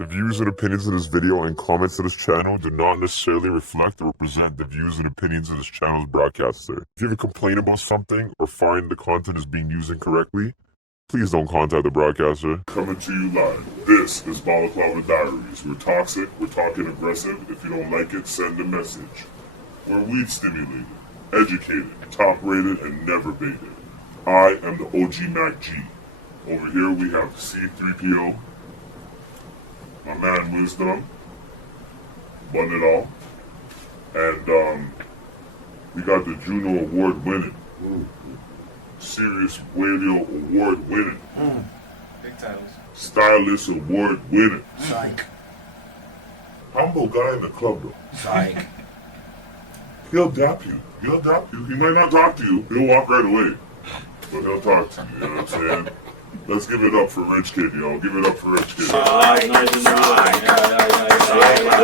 The views and opinions of this video and comments to this channel do not necessarily reflect or represent the views and opinions of this channel's broadcaster. If you have a complaint about something or find the content is being used incorrectly, please don't contact the broadcaster. Coming to you live, this is Balaclava Diaries. We're toxic, we're talking aggressive. If you don't like it, send a message. We're weed stimulated, educated, top rated, and never baited. I am the OG MacG. Over here we have C3PO, my man Wisdom, won it all, and we got the Juno Award winning, Serious Radio Award winning, big titles, Stylist Award winning, Psych. humble guy in the club though. Psych. He'll dap you. He'll dap you. He might not talk to you. He'll walk right away, but he'll talk to you. You know what I'm saying? Let's give it up for Rich Kid, y'all. Give it up for Rich Kid. I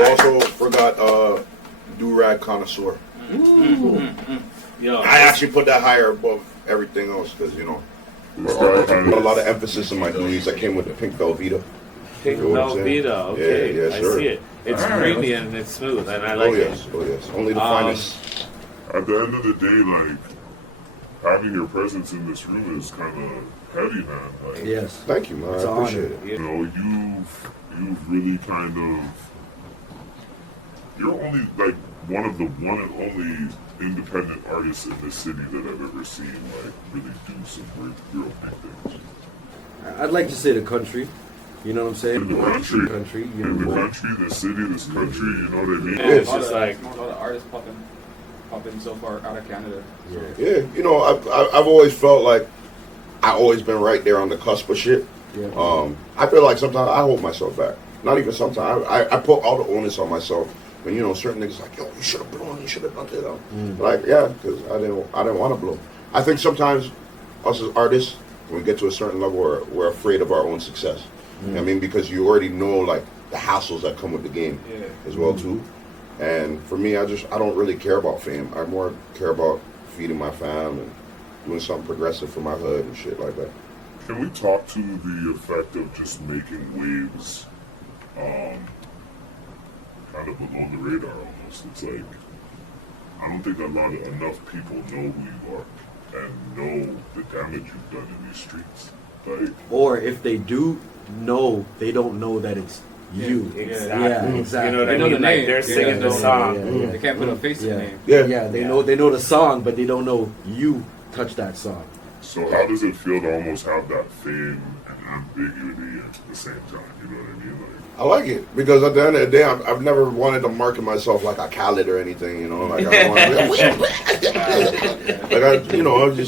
also forgot Do-Rag Connoisseur. Yo, I actually put that higher above everything else because, you know, This guy I put a has, lot of emphasis in my duties that came with the Pink Velveeta. Pink You know what I'm saying? Velveeta, okay. Yeah, I sure. see it. It's Alright. creamy and it's smooth, and I Oh like yes, it. oh yes. Only the finest. at the end of the day, like, having your presence in this room is kind of heavy, man. Like, Yes. Thank you, man. It's I an appreciate honor. it. you know, you've really kind of, you're only like one of the one and only independent artists in this city that I've ever seen like really do some real big things. I'd like to say the country. You know what I'm saying? In the country, Country. You in the know, country, the city, this country, you know what I mean? Yeah, it's just like, a lot of artists popping so far out of Canada. yeah. Yeah, you know, I've always felt like I've always been right there on the cusp of shit. Yeah. I feel like sometimes I hold myself back. Not even sometimes. I put all the onus on myself. When, you know, certain niggas like, yo, you should have blown, you should have done that. Like, yeah, because I didn't want to blow. I think sometimes us as artists, when we get to a certain level, we're afraid of our own success. You know what I mean? Because you already know, like, the hassles that come with the game as well, too. And for me, I don't really care about fame. I more care about feeding my fam and doing something progressive for my hood and shit like that. Can we talk to the effect of just making waves, kind of below the radar almost? It's like, I don't think enough people know who you are and know the damage you've done in these streets. Like, Or if they do know, they don't know that it's you. exactly. Yeah, exactly. You know what I They know mean? the Like, name. they're singing Yeah, the yeah, song. yeah. They can't put a face to Yeah. the name. Yeah. They know the song, but they don't know you touched that song. so how does it feel to almost have that fame and ambiguity at the same time? You know what I mean? Like, I like it because at the end of the day, I've never wanted to market myself like a Khaled or anything, you know. Like I don't want to,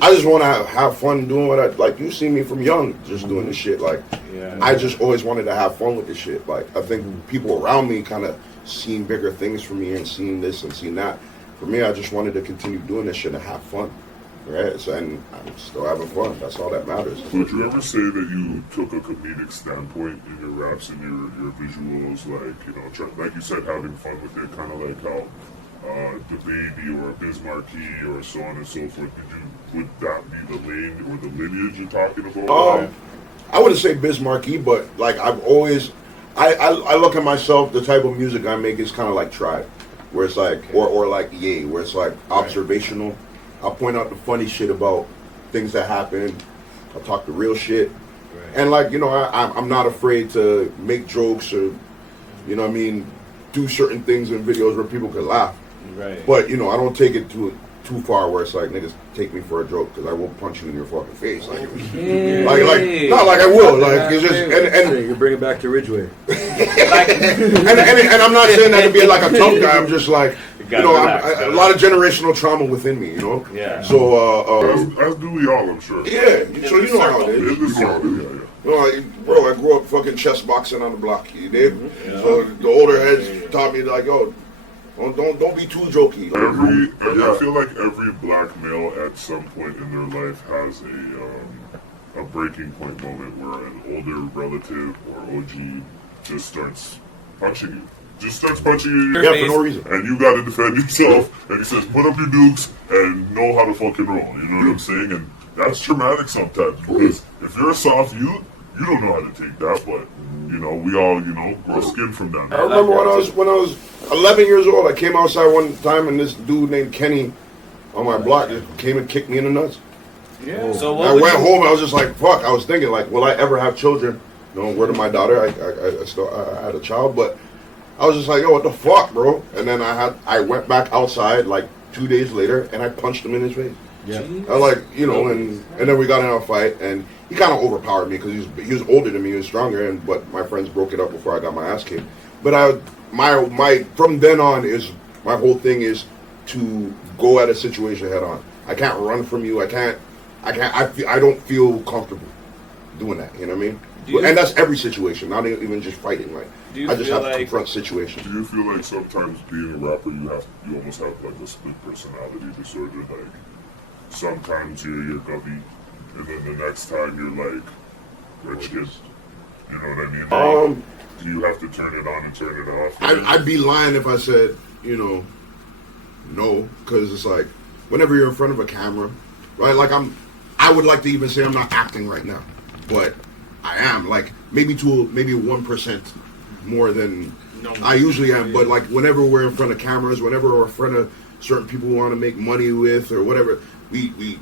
I just want to have fun doing what I like. You see me from young, just doing this shit. Like Yeah. I just always wanted to have fun with this shit. Like I think people around me kind of seen bigger things from me and seen this and seen that. For me, I just wanted to continue doing this shit and have fun. Right, so, and I'm still having fun. That's all that matters. would you ever say that you took a comedic standpoint in your raps and your visuals, like, you know, like you said, having fun with it, kind of like how the Baby or a Bismarcky or so on and so forth? Would that be the lane or the lineage you're talking about? I wouldn't say Bismarcky, but like I've always, I look at myself. The type of music I make is kind of like Tribe, where it's like, or like Ye, where it's like observational. I'll point out the funny shit about things that happen. I'll talk the real shit. And like, you know, I'm not afraid to make jokes or, you know what I mean, do certain things in videos where people can laugh. Right. But, you know, I don't take it too far where it's like, niggas, take me for a joke because I will punch you in your fucking face. Like, not like I will. Like, it's just, and You bring it back to Ridgeway. and I'm not saying that to be like a tough guy. I'm just like, you know, a lot of generational trauma within me, you know? Yeah. So, As do we all, I'm sure. yeah, so you know how it is. It is all, yeah. You know, like, bro, I grew up fucking chess boxing on the block, you dig? So the older heads taught me, like, yo, don't be too jokey. I feel like every black male at some point in their life has a breaking point moment where an older relative or OG just starts punching you. Just starts punching you in your Yeah, face, for no reason. and you gotta defend yourself. And he says, "Put up your dukes and know how to fucking roll." You know what I'm saying? And that's traumatic sometimes because if you're a soft youth You don't know how to take that, but you know, we all, you know, grow skin from that. I remember when I was 11 years old, I came outside one time and this dude named Kenny on my block just came and kicked me in the nuts. Yeah. So I went home. I was just like, fuck. I was thinking, like, will I ever have children? You know, word of my daughter. I had a child, but I was just like, yo, what the fuck, bro? And then I went back outside like 2 days later, and I punched him in his face. Yeah. I was like, you know, and then we got in a fight, and he kind of overpowered me because he was older than me, he was stronger, but my friends broke it up before I got my ass kicked. But my from then on is my whole thing is to go at a situation head on. I can't run from you. I don't feel comfortable doing that. You know what I mean? And that's every situation, not even just fighting. Like I just have to confront situations. Do you feel like sometimes being a rapper, you almost have like a split personality disorder? Like sometimes you're Gubby, and then the next time you're like Rich Kid. You know what I mean? Do you have to turn it on and turn it off? I'd be lying if I said, you know, no, because it's like whenever you're in front of a camera, right? Like I would like to even say I'm not acting right now, but I am. Like maybe 1% more than I usually am. But like whenever we're in front of cameras, whenever we're in front of certain people we want to make money with or whatever, we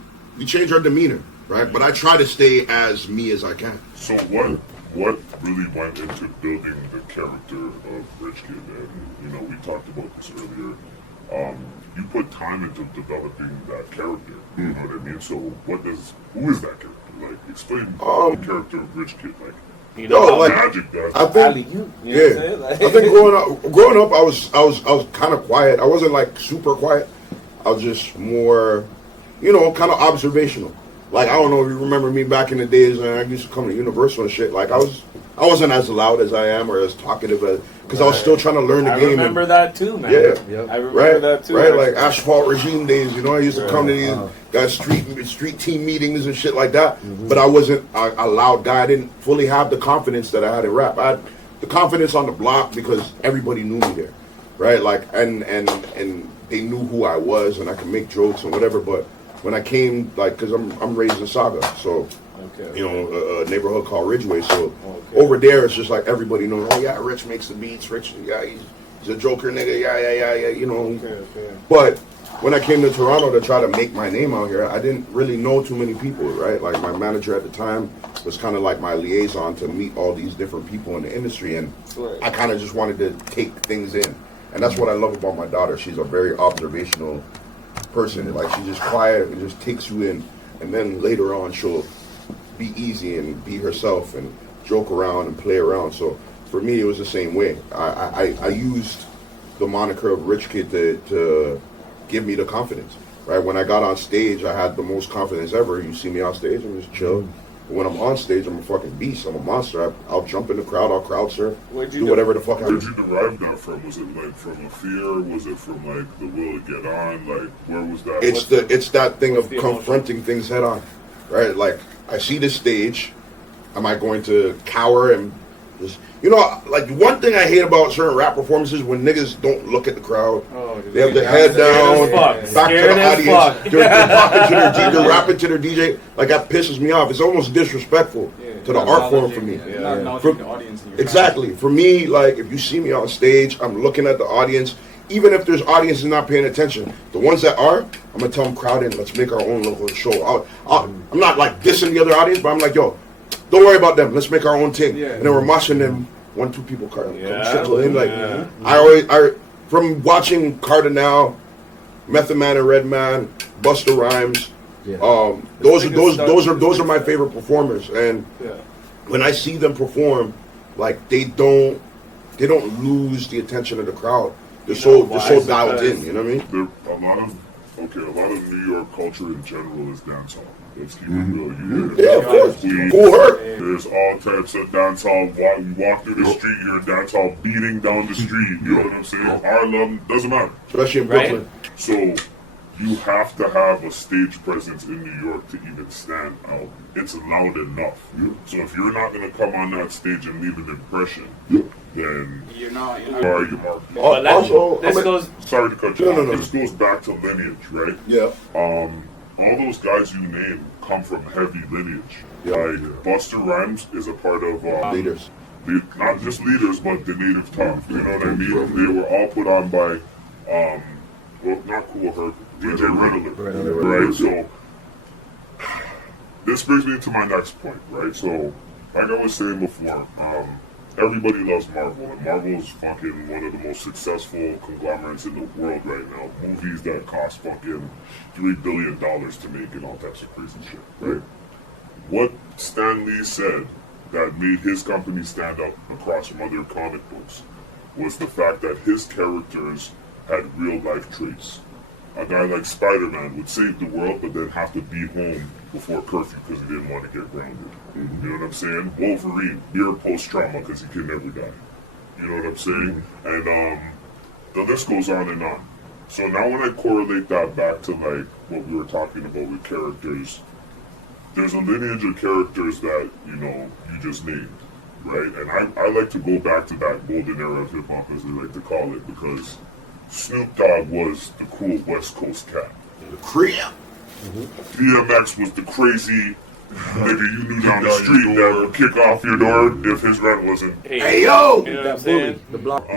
change our demeanor, right? But I try to stay as me as I can. So what really went into building the character of Rich Kid? And you know, we talked about this earlier. You put time into developing that character. You know what I mean? So who is that character? Like, explain the character of Rich Kid. Like, you know, like Magic does. I think, I think growing up, I was kind of quiet. I wasn't like super quiet. I was just more, you know, kind of observational. Like I don't know if you remember me back in the days when I used to come to Universal and shit. Like I wasn't as loud as I am or as talkative as because I was still trying to learn the game. I remember that too, man. Yeah, I remember that too. Right, like Asphalt Regime days. You know, I used to come to these guys street team meetings and shit like that. But I wasn't a loud guy. I didn't fully have the confidence that I had in rap. I had the confidence on the block because everybody knew me there, right? Like and they knew who I was and I could make jokes and whatever. But when I came, like, because I'm raised in Saga, so you know, a neighborhood called Ridgeway. So over there, it's just like everybody knows. Oh yeah, Rich makes the beats. Rich, yeah, he's a joker nigga. Yeah. You know. But when I came to Toronto to try to make my name out here, I didn't really know too many people, right? Like my manager at the time was kind of like my liaison to meet all these different people in the industry, and I kind of just wanted to take things in, and that's what I love about my daughter. She's a very observational person. Like she's just quiet and just takes you in, and then later on she'll be easy and be herself and joke around and play around. So for me, it was the same way. I used the moniker of Rich Kid to give me the confidence. Right when I got on stage, I had the most confidence ever. You see me on stage, I'm just chill. But when I'm on stage, I'm a fucking beast. I'm a monster. I'll jump in the crowd. I'll crowd surf. Do whatever the fuck I Where'd you derive that from? Was it like from a fear? Was it from like the will to get on? Like where was that? It's that thing of confronting things head on, right? Like I see this stage, am I going to cower and just, you know, like one thing I hate about certain rap performances when niggas don't look at the crowd. They have their head down, back to the audience. They're talking to their DJ, they're rapping to their DJ. Like that pisses me off. It's almost disrespectful to the art form for me. Not acknowledging the audience in your Exactly. For me, like if you see me on stage, I'm looking at the audience. Even if there's audiences not paying attention, the ones that are, I'm gonna tell them crowd in. Let's make our own little show. I'm not like dissing the other audience, but I'm like, yo, don't worry about them. Let's make our own thing. And then we're moshing them. 1-2 people come trickle in. Like I from watching Cardinal, Method Man and Redman, Busta Rhymes. Those are my favorite performers. And when I see them perform, like they don't lose the attention of the crowd. They're so dialed in. You know what I mean? A lot of New York culture in general is dancehall. Let's keep it real. Yeah, of course. Cool Herc. There's all types of dancehall. While you walk through the street, you're a dancehall beating down the street. You know what I'm saying? Harlem, doesn't matter. Especially in Brooklyn. So you have to have a stage presence in New York to even stand out. It's loud enough. So if you're not going to come on that stage and leave an impression, then you're not. Are you mark? Sorry to cut you off. This goes back to lineage, right? Yeah. All those guys you name, come from heavy lineage. Yeah. Like Busta Rhymes is a part of Leaders. not just leaders, but the native tongue. You know what I mean? They were all put on by, well, not Cool Herc, DJ Riddler. Right? So, this brings me to my next point, right? So, like I was saying before, everybody loves Marvel, and Marvel is fucking one of the most successful conglomerates in the world right now. Movies that cost fucking $3 billion to make and all types of crazy shit, right? What Stan Lee said that made his company stand out across from other comic books was the fact that his characters had real life traits. A guy like Spider-Man would save the world but then have to be home before curfew because he didn't want to get grounded. You know what I'm saying? Wolverine, near post-trauma because he can never die. You know what I'm saying? And the list goes on and on. So now when I correlate that back to like what we were talking about with characters, there's a lineage of characters that, you know, you just named, right? And I like to go back to that golden era of hip-hop, as they like to call it, because Snoop Dogg was the cool West Coast cat. The Crip. DMX was the crazy nigga you knew down the street that would kick off your door if his rent wasn't. Hey, yo! You know what I'm That saying? bully, the block.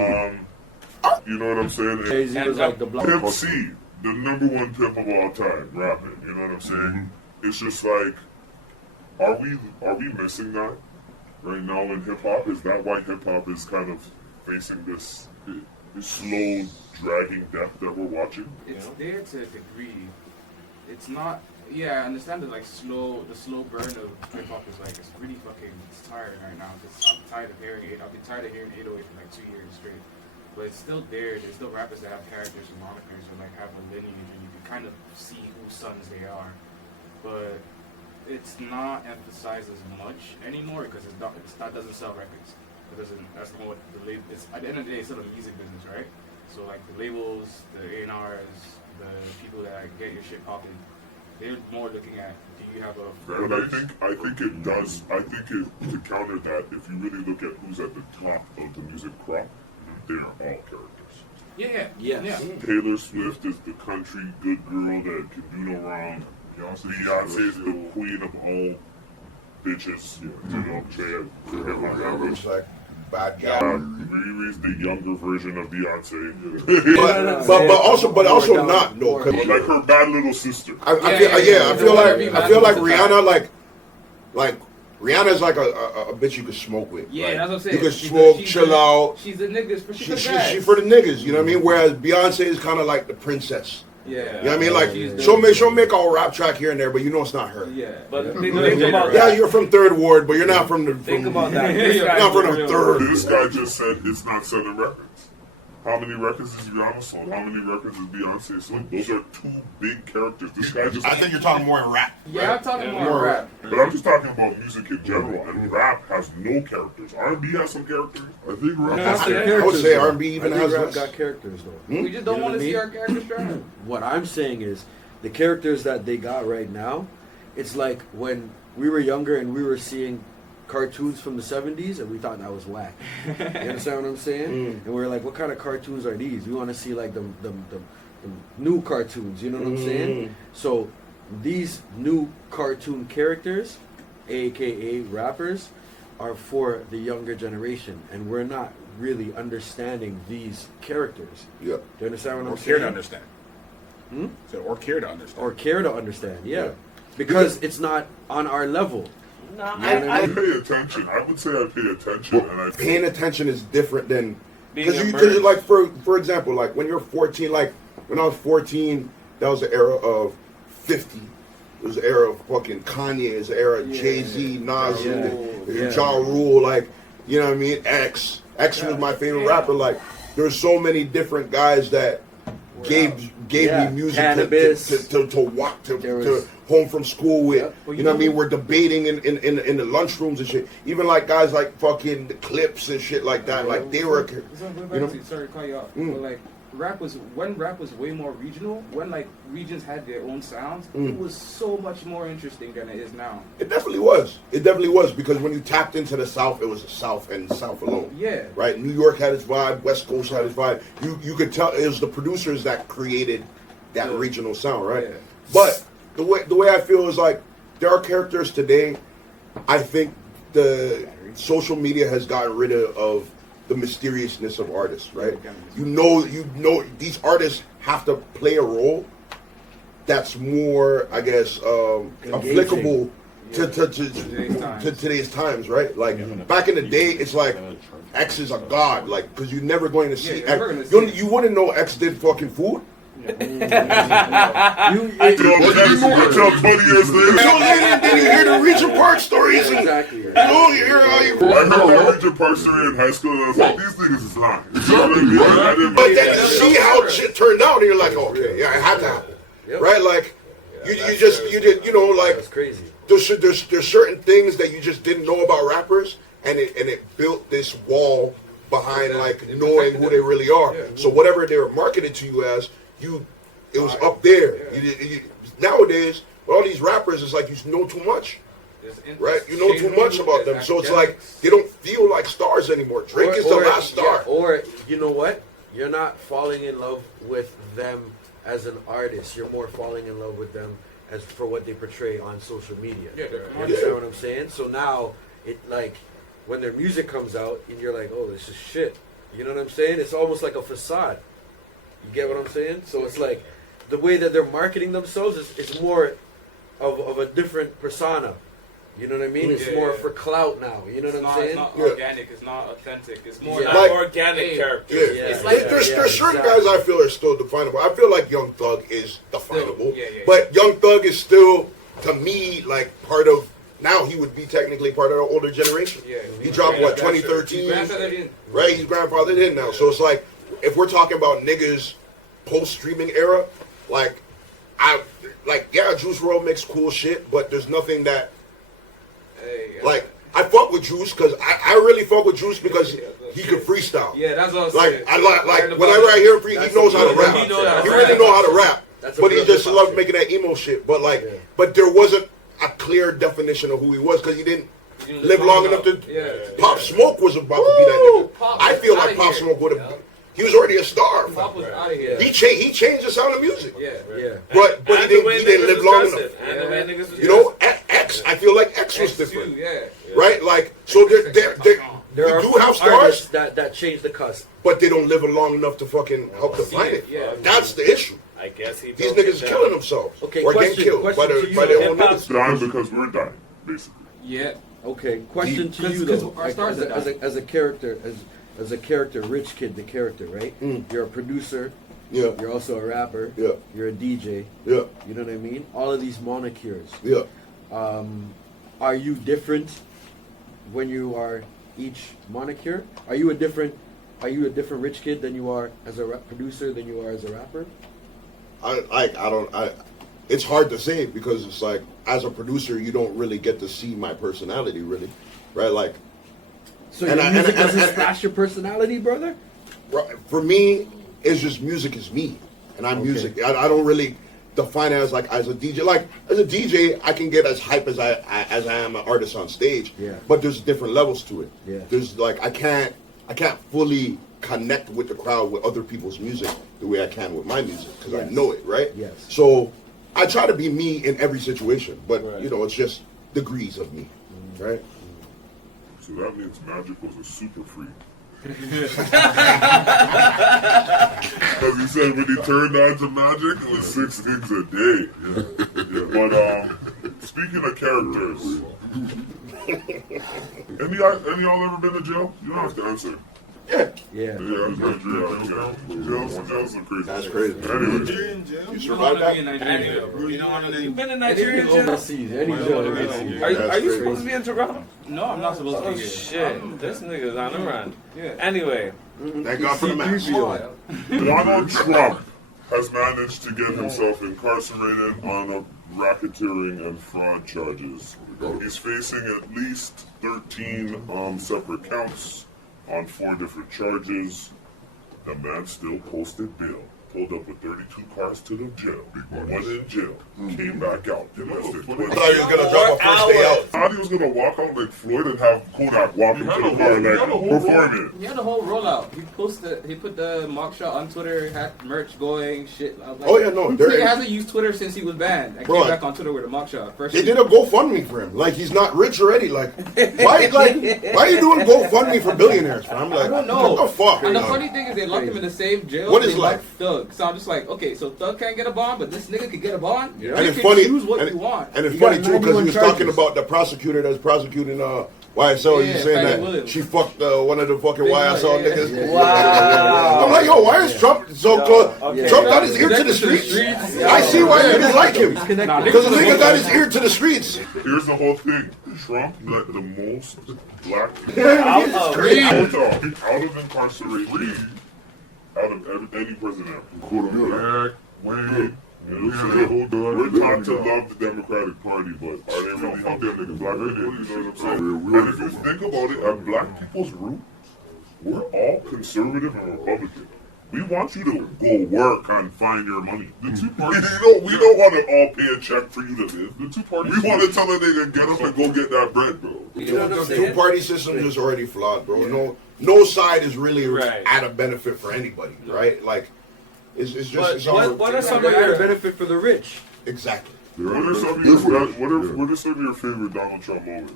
You know what I'm saying? Jay-Z was like the block. Pimp C, the #1 pimp of all time, rapping. You know what I'm saying? It's just like, are we missing that right now in hip hop? Is that why hip hop is kind of facing this slow dragging death that we're watching? It's there to a degree. It's not. Yeah, I understand the slow burn of hip hop is like it's pretty fucking tiring right now. Cause I'm tired of hearing it. I've been tired of hearing 808 for like 2 years straight. But it's still there. There's still rappers that have characters and monikers or like have a lineage, and you can kind of see whose sons they are. But it's not emphasized as much anymore because it doesn't sell records. It doesn't. That's the whole. It's at the end of the day, it's still a music business, right? So like the labels, the A&Rs, the people that get your shit popping, they're more looking at, do you have a... And I think it does. I think to counter that, if you really look at who's at the top of the music crop, they are all characters. Yeah. Yes. Taylor Swift is the country good girl that can do no wrong. Beyonce is the queen of all bitches. You know what I'm saying? It's like bad guy. Riri's the younger version of Beyonce. but also not though. But like her bad little sister. I feel like Rihanna like Rihanna's like a bitch you could smoke with. Yeah, like, that's what I'm saying. You could smoke, chill out. She's the niggas for She for the niggas, you know what I mean? Whereas Beyonce is kind of like the princess. Yeah. You know what I mean? Like, she'll make a rap track here and there, but you know it's not her. Yeah. But think about Yeah, that. you're from Third Ward, but you're not from the... Think about that. You're not from the third. This guy just said it's not selling records. How many records is Rihanna sold? How many records is Beyonce sold? Those are two big characters. This guy just... I think you're talking more in rap. Yeah, I'm talking Yeah, more rap. But I'm just talking about music in general, and rap has no characters. R&B has some characters. I think rap has characters. I would say R&B even I think has rap less. got characters though. We just don't You know want what to I see mean? our characters try. What I'm saying is, the characters that they got right now, it's like when we were younger and we were seeing cartoons from the 70s and we thought that was whack. You understand what I'm saying? And we were like, what kind of cartoons are these? We want to see like the new cartoons, you know what I'm saying? So these new cartoon characters, aka rappers, are for the younger generation, and we're not really understanding these characters. Yeah. Do you understand what Or I'm care saying? to understand. So, or care to understand. Or care to understand, yeah. Because it's not on our level. No, I pay attention. I would say I pay attention. And I Paying attention is different than... Being Because immersed. like, for example, like when you're 14, like when I was 14, that was the era of 50. It was the era of fucking Kanye. It was the era of Jay-Z, Nas, Ja Rule, like, you know what I mean? X was my favorite rapper. Like, there's so many different guys that gave me music Cannabis. to walk to home from school with. You know what I mean? We're debating in the lunchrooms and shit. Even like guys like fucking the Clips and shit like that. Like they were, you know. Sorry to call you off. But like rap was way more regional. When like regions had their own sounds, it was so much more interesting than it is now. It definitely was. It definitely was because when you tapped into the South, it was the South and the South alone. Yeah. Right. New York had its vibe. West Coast had its vibe. You could tell it was the producers that created that regional sound. Right. Yeah. But the way I feel is like there are characters today. I think the social media has gotten rid of the mysteriousness of artists, right? You know, these artists have to play a role that's more, I guess, applicable to today's times, right? Like back in the day, it's like X is a god, like because you're never going to see X. You wouldn't know X did fucking food. Yo, you know what y'all 20 years later? So then you hear the Regent Park stories, and you know, you hear how you. I heard the Regent Park story in high school, and I was like, these niggas is hot. You know what I mean? I didn't But then you see how shit turned out, and you're like, okay, yeah, it had to happen, right? Like, you know, like That's crazy. There's certain things that you just didn't know about rappers, and it built this wall behind like knowing who they really are. So whatever they were marketed to you as, it was up there. Nowadays, with all these rappers, it's like you know too much, right? You know too much about them, so it's like they don't feel like stars anymore. Drake is the last star. Or you know what? You're not falling in love with them as an artist. You're more falling in love with them as for what they portray on social media. You understand what I'm saying? So now it like when their music comes out and you're like, oh, this is shit. You know what I'm saying? It's almost like a facade. You get what I'm saying? So it's like the way that they're marketing themselves is more of a different persona. You know what I mean? It's more for clout now. You know what I'm saying? It's not organic. It's not authentic. It's more Like- organic characters. It's like there's certain guys I feel are still definable. I feel like Young Thug is definable, but Young Thug is still, to me, like part of. Now he would be technically part of the older generation. He dropped what 2013, right? He's grandfathered in now, so it's like if we're talking about niggas post-streaming era, like Juice WRLD makes cool shit, but there's nothing that like I fuck with Juice because I really fuck with Juice because he could freestyle. Yeah, that's what I was Like saying. I whenever I hear him free, he knows how to rap. He really know how to rap. But he just loved making that emo shit. But like, but there wasn't a clear definition of who he was because he didn't live long enough to. Pop Smoke was about to be that nigga. I feel like Pop Smoke would have. He was already a star. Pop was out of here. He changed the sound of music. Yeah. But he didn't live long enough. You know, X. I feel like X was different. Right? Like so, There are do have artists stars that change the cusp. but they don't live long enough to fucking help define it. That's the issue. I guess These niggas killing themselves or getting question killed by to you, their own niggas. dying because we're dying, basically. Yeah. Okay, question to you Because though. our stars are As a character, as a character, Rich Kid, the character, right? You're a producer. Yeah, You're also a rapper. yeah, You're a DJ. yeah, You know what I mean? All of these monikers. yeah. Are you different when you are each moniker? Are you a different Rich Kid than you are as a producer than you are as a rapper? It's hard to say because it's like as a producer you don't really get to see my personality really, right? Like, So your music doesn't splash your personality, brother? for me, it's just music is me, and I'm music. I don't really define it as like as a DJ. Like as a DJ, I can get as hype as I am an artist on stage. Yeah. But there's different levels to it. Yeah. There's like I can't fully connect with the crowd with other people's music the way I can with my music because I know it, right? Yes. So I try to be me in every situation, but you know it's just degrees of me, right? So that means Magic was a super freak. As he said, when he turned on to Magic, it was 6 things a day. But speaking of characters, any of y'all ever been to jail? You don't have to answer. Yeah. Yeah, I've been to jail. Jail's some crazy. That's crazy. Anyway, You survived that? You don't want to You've been in Nigeria jail? Overseas. Any jail overseas. Are you supposed to be in Toronto? No, I'm not supposed to Oh be here. shit, this nigga's on the run. Yeah. Anyway, Thank God for the match. Donald Trump has managed to get himself incarcerated on racketeering and fraud charges. He's facing at least 13 separate counts on 4 different charges. The man still posted bail. pulled up with 32 cars to the jail. Went in jail, came back out. I thought he was gonna drop a first day out. I thought he was gonna walk out like Floyd and have Kodak walk him to the car like perform it. He had a whole rollout. He put the mock shot on Twitter, had merch going, shit. I was like, Oh yeah, no, he hasn't used Twitter since he was banned. I Bro, came back on Twitter with a mock shot. First they did a GoFundMe for him. Like he's not rich already. Like why are you doing GoFundMe for billionaires? Man? I'm like, I don't know. What the fuck? And the Like, funny thing is, they locked him in the same jail. What they is locked life? Thug. So I'm just like, okay, so Thug can't get a bond, but this nigga could get a bond. Yeah. You and it's can funny. choose what and, you want. and it's You funny got too because he 91 was talking charges. about the prosecutor that's prosecuting YSL. Yeah, He's saying Fannie that Williams. she fucked one of the fucking Big YSL one, yeah. niggas. Wow. I'm like, yo, why is Trump so close? okay. Trump got his ear to the Connected streets. I see why niggas like him. Nah, Because the niggas nigga got his ear to the streets. Here's the whole thing. Trump let the most black Out out of incarceration out of any president. Black, Wayne. We're taught to love the Democratic Party, but are they really out there niggas black? You know what I'm saying? And if you think about it, at black people's root, we're all conservative and Republican. We want you to go work and find your money. The two parties, we don't want to all pay a check for you to live. The two parties, we want to tell a nigga get up and go get that bread, bro. You know what I'm The saying? two-party system is already flawed, bro. No side is really Right. at a benefit for anybody, right? Like, it's just But it's all- what are some Some of of your your benefit for the rich. exactly. What are some of your favorite Donald Trump moments?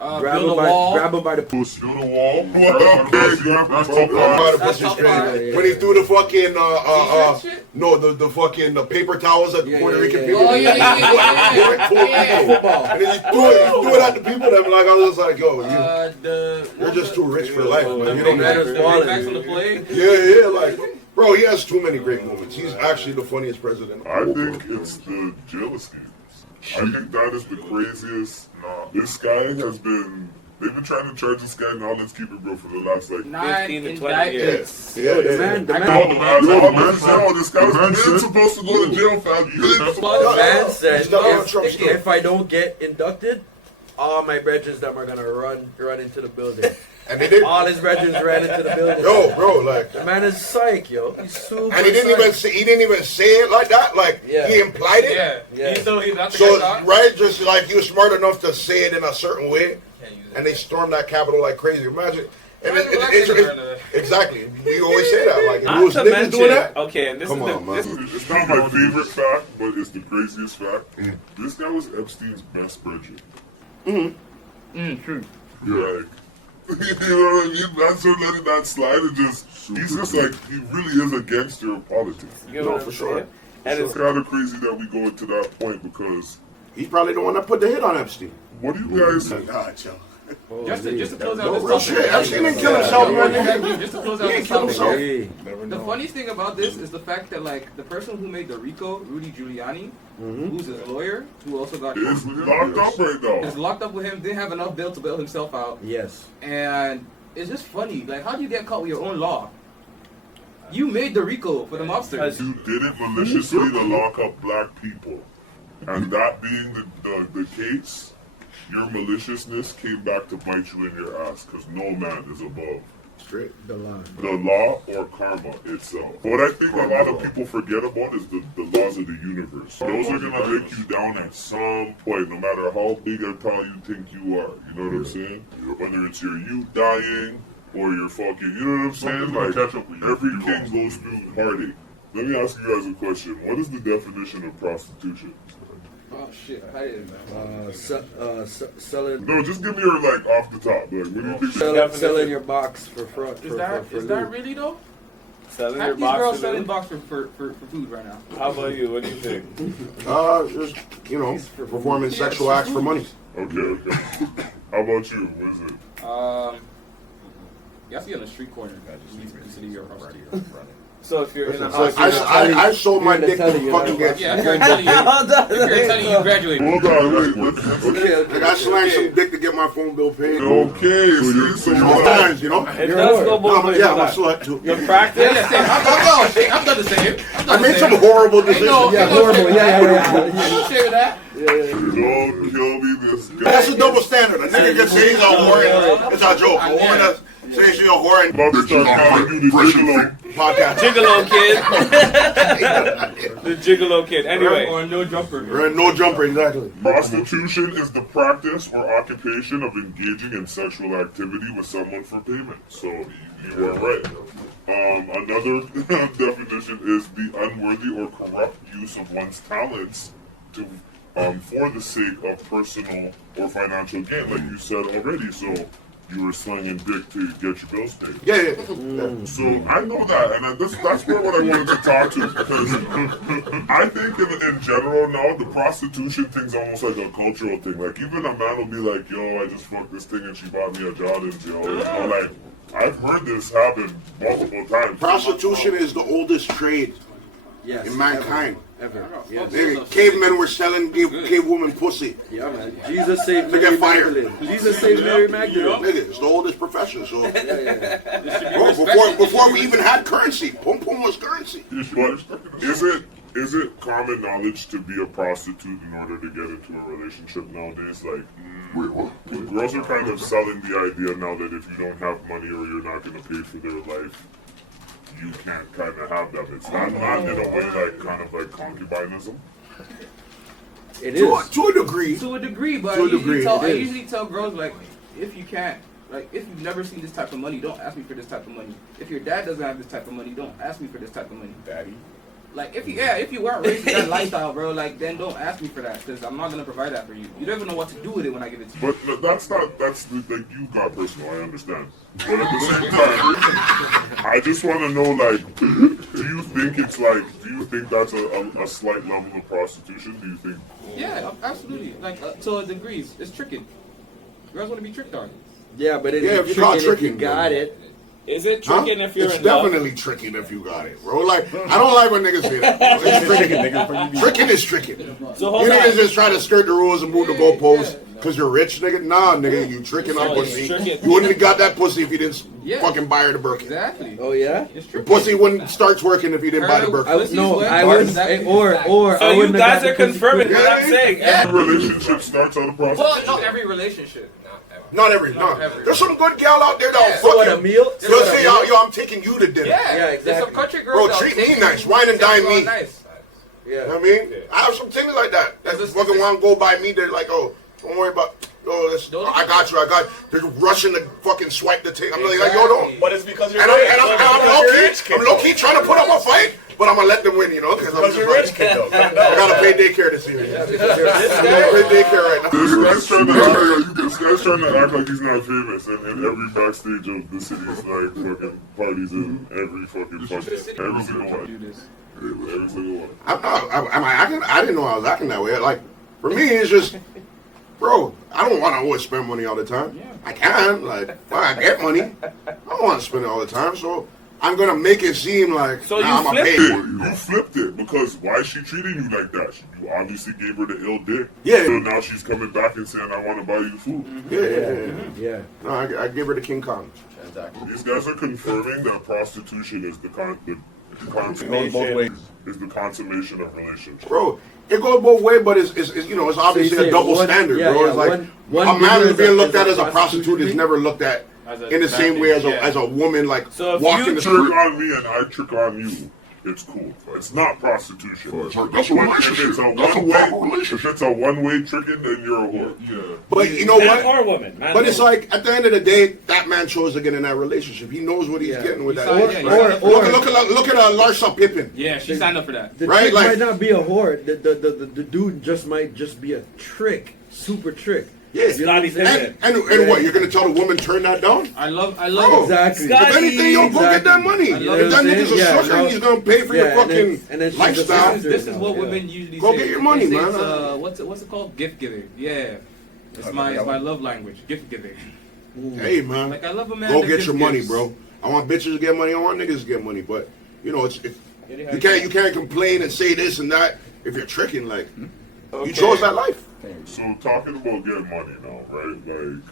Grab Build him a wall. by the Pussy. Build a wall. That's top By the That's pussy top straight. five. When he threw the fucking T-shirt shit? no the fucking paper towels at the Puerto Rican people. Oh, yeah. football. And then he threw it at the people. That like I was just like, yo, you're just too rich for life, man. You don't Matters know. The wallet. big backs on the play. Yeah, like, bro, he has too many great moments. He's actually the funniest president. I think it's the jealousy. I think that is the craziest. This guy has been. They've been trying to charge this guy now. Let's keep it real for the last like. 9 15 to 20 indictments. Yeah. The man, Oh, this guy's been supposed to go to jail, fam. the man said, He's not on Trump's stuff. if I don't get inducted, all my brethren them are gonna run into the building. And they did. All his brethren ran into the building. Yo, bro, like, The man is psych, yo. He's super and he didn't even say it like that. Like, Yeah. he implied it. Yeah. He's not the So, guy. right, just like he was smart enough to say it in a certain way, and they stormed that Capitol like crazy. Imagine. And exactly. We always say that. Like, if it Not was to niggas mention, doing that. okay, and this Come is on, the, man. this, It's not my favorite fact, but it's the craziest fact. This guy was Epstein's best friend. True. Like, you know what I mean? That's her letting that slide and he's just like, he really is a gangster of politics. you know No, what for I'm sure. saying? And It's it's kind of crazy that we go into that point because He's probably the one that put the hit on Epstein. what do you guys God, chill. Just to close out No this real topic. shit. Epstein didn't kill himself, man. Just to close He out ain't this kill topic. himself. Hey. Never The know. funniest thing about this is the fact that like the person who made the RICO, Rudy Giuliani, who's his lawyer, who also got is locked up right is now? locked up with him, didn't have enough bail to bail himself out, Yes. and it's just funny. Like, how do you get caught with your own law? You made the RICO for the mobsters. You did it maliciously to lock up black people. And that being the case, your maliciousness came back to bite you in your ass because no man is above Straight. The line. the law or karma itself. What I think a lot of people forget about is the laws of the universe. Those are gonna take you down at some point, no matter how big or tall you think you are. You know what I'm saying? Whether it's your youth dying or your fucking, you know what I'm saying? Like, every king goes through heartache. Let me ask you guys a question. What is the definition of prostitution? Oh shit! I didn't know. Selling. No, just give me your, like, off the top. Like, what do you think? Selling your box for front. Is that really though? selling Half your these box. girls to selling them. box for food right now. How about you? What do you think? Just, performing sexual acts for money. Okay. How about you? What is it? Yeah, I see on the street corner. You consider your property. So if you're in a So house, I sold my You're dick gonna to tell you, fucking you're get. Yeah, if you're telling you, graduated. Hold on, wait. Let's, I got slammed some dick to get my phone bill paid. okay, so you're Sometimes, it You're does a go whore. both ways. Yeah, I'm a Hold on. slut too. Your practice. I've done the same. I made some horrible decisions. Yeah, horrible. Yeah. Share that. Don't kill me, this guy. That's a double standard. A nigga can say he's a whore. It's a joke. A woman that's Say she's a whore and About to start calling you the gigolo. podcast. Gigolo kid. The gigolo kid. Anyway. Or no jumper. Right, no jumper, exactly. Prostitution is the practice or occupation of engaging in sexual activity with someone for payment. So you are right. Another definition is the unworthy or corrupt use of one's talents to for the sake of personal or financial gain, like you said already. So you were slinging dick to get your bills paid. Yeah. So I know that, and that's where what I wanted to talk to, because I think in general now the prostitution thing's almost like a cultural thing. Like even a man will be like, "Yo, I just fucked this thing and she bought me a Jordans," yo. You know, like I've heard this happen multiple times. Prostitution is the oldest trade Yes. in mankind. Ever. Yes. Nigga, cavemen were selling cave woman pussy. Yeah, man. Jesus saved They Mary get fired. Magdalene. Jesus saved Mary Magdalene. Nigga, it's the oldest profession. So, Yeah. bro, before we even had currency, pum pum was currency. But is it common knowledge to be a prostitute in order to get into a relationship nowadays? Like, Wait, what? girls are kind of selling the idea now that if you don't have money or you're not going to pay for their life, you can't kind of have them. It's not in a way like kind of like concubinism. It To is. a degree. To a degree, but To a I usually degree, tell, it I is. usually tell girls like, if you can't, like if you've never seen this type of money, don't ask me for this type of money. If your dad doesn't have this type of money, don't ask me for this type of money. Daddy. Like if you weren't raised in that lifestyle, bro, like then don't ask me for that because I'm not gonna provide that for you. You don't even know what to do with it when I give it to you. But that's like you got personal, I understand. But at the same time, I just want to know, like, do you think that's a slight level of prostitution? Do you think? Yeah, absolutely. Like to a degree, it's tricking. Girls want to be tricked on. Yeah, but it Yeah, is if you call it tricking if you tricking, got bro. it. Is it Huh? tricking if you're It's in love? definitely tricking if you got it, bro. Like, I don't like when niggas say that. It's tricking. Tricking is tricking. So You hold niggas on. just try to skirt the rules and move the goalposts because you're rich, nigga. Nah, nigga, you tricking on So it's pussy. tricking. You wouldn't have got that pussy if you didn't Yeah. fucking buy her the Birkin. Exactly. Oh yeah. It's The tricking. pussy wouldn't start twerking if you didn't buy the Birkin. I would no. Pussy's I wet, would exactly. or So I you wouldn't have guys got are the pussy confirming quick. what I'm saying. Every relationship starts out of prostitution. Well, not every relationship. Not every. There's some good gal out there that'll So fuck what you. a meal? So They'll what a say, meal? yo, I'm taking you to dinner. Yeah, Yeah, There's exactly. some country girls Bro, that'll treat me take nice. you, Wine and take dine you me. all nice. You know what I mean? I have some things like that. That Is this- fucking is this- want to go by me. They're like, oh, don't worry about. Oh, this, Don't- I got you. They're rushing to fucking swipe the tape. I'm like, yo, don't. But it's because you're And rich. I'm low key trying to put up a fight, but I'm gonna let them win, you know, because I'm Because just you're rich, like, kid, though. I gotta pay daycare this year. I'm gonna pay daycare right now. This guy's trying to act like he's not famous, and every backstage of the city is like fucking parties in every fucking every single one. Do this. Every single one. I'm not. I didn't know I was acting that way. Like, for me, it's just, bro, I don't want to always spend money all the time. Yeah. I can, like, well, I get money. I don't want to spend it all the time, so I'm gonna make it seem like So you I'm a flipped pay. it. You flipped it because why is she treating you like that? You obviously gave her the ill dick. Yeah. So now she's coming back and saying, "I want to buy you food." Yeah. Yeah. No, I give her the King Kong. These guys are confirming that prostitution is the Goes both ways. is the consummation of relationships. Bro, it goes both ways, but it's you know, it's obviously So you a say double one- standard, yeah, bro. yeah, It's like one a man bigger is being is looked a at as a prostitute prostitute is fee? never looked at As a in the same way as yeah. a woman like So if walking you the Trick street. on me and I trick on you. It's cool. It's not prostitution. That's a relationship. That's a proper relationship. If it's a one-way tricking, then you're a whore. Yeah. But you know Man what? or woman. Man But or it's woman. like at the end of the day, that man chose to get in that relationship. He knows what he's Yeah. getting with that. Or- Right? or- look at Larsa Pippen. Yeah, she signed up for that. The Right, chick like- might not be a whore. The dude might just be a trick, super trick. Yeah. You know what I'm saying? And what? You're gonna tell the woman turn that down? I love. Bro, Exactly. Scott- If anything, you'll go get that money. I If love that it. nigga's a Yeah, sucker, no. he's gonna pay for your Yeah, and then- fucking and then she's a lifestyle. sister. This is what Yeah. women usually Go say. get your money, They say man. it's, what's it called? Gift giving. Yeah, it's my love language. Gift giving. Hey man, Like I love a man. go that get gives your money, gifts. bro. I want bitches to get money. I want niggas to get money. But you know, you can't complain and say this and that if you're tricking. Like you chose that life. So talking about getting money now, right? Like,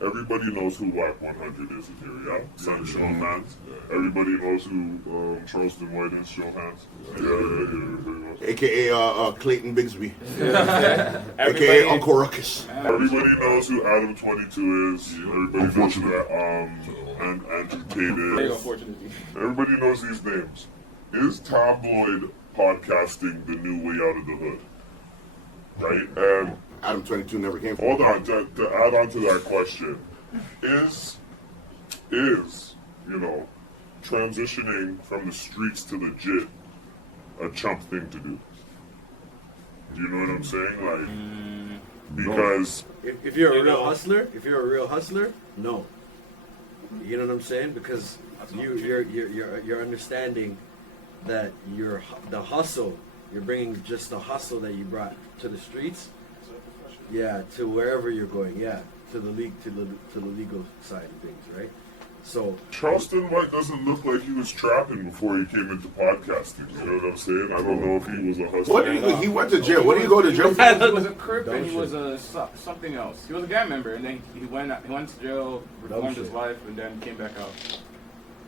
Everybody knows who Whack 100 is here, yeah? Son, show hands. Everybody knows who Charleston White is, show hands. Yeah. AKA Clayton Bigsby. Everybody, AKA Uncle Ruckus. Everybody knows who Adam 22 is. Everybody knows who and Andrew Tate is. Unfortunately. Everybody knows these names. Is tabloid podcasting the new way out of the hood? Right? And Adam 22 never came from. hold on, to add on to that question, is transitioning from the streets to legit a chump thing to do? Do you know what I'm saying? Like, because If you're a real hustler, no. You know what I'm saying? Because you're understanding that the hustle. You're bringing just the hustle that you brought to the streets. Yeah, to wherever you're going. Yeah, to the legal side of things, right? So Charleston White doesn't look like he was trapping before he came into podcasting. You know what I'm saying? I don't know if he was a hustler. What did he went to jail? What did he go to jail for? He was a crip and he was a something else. He was a gang member and then he went to jail, reformed his life, and then came back out.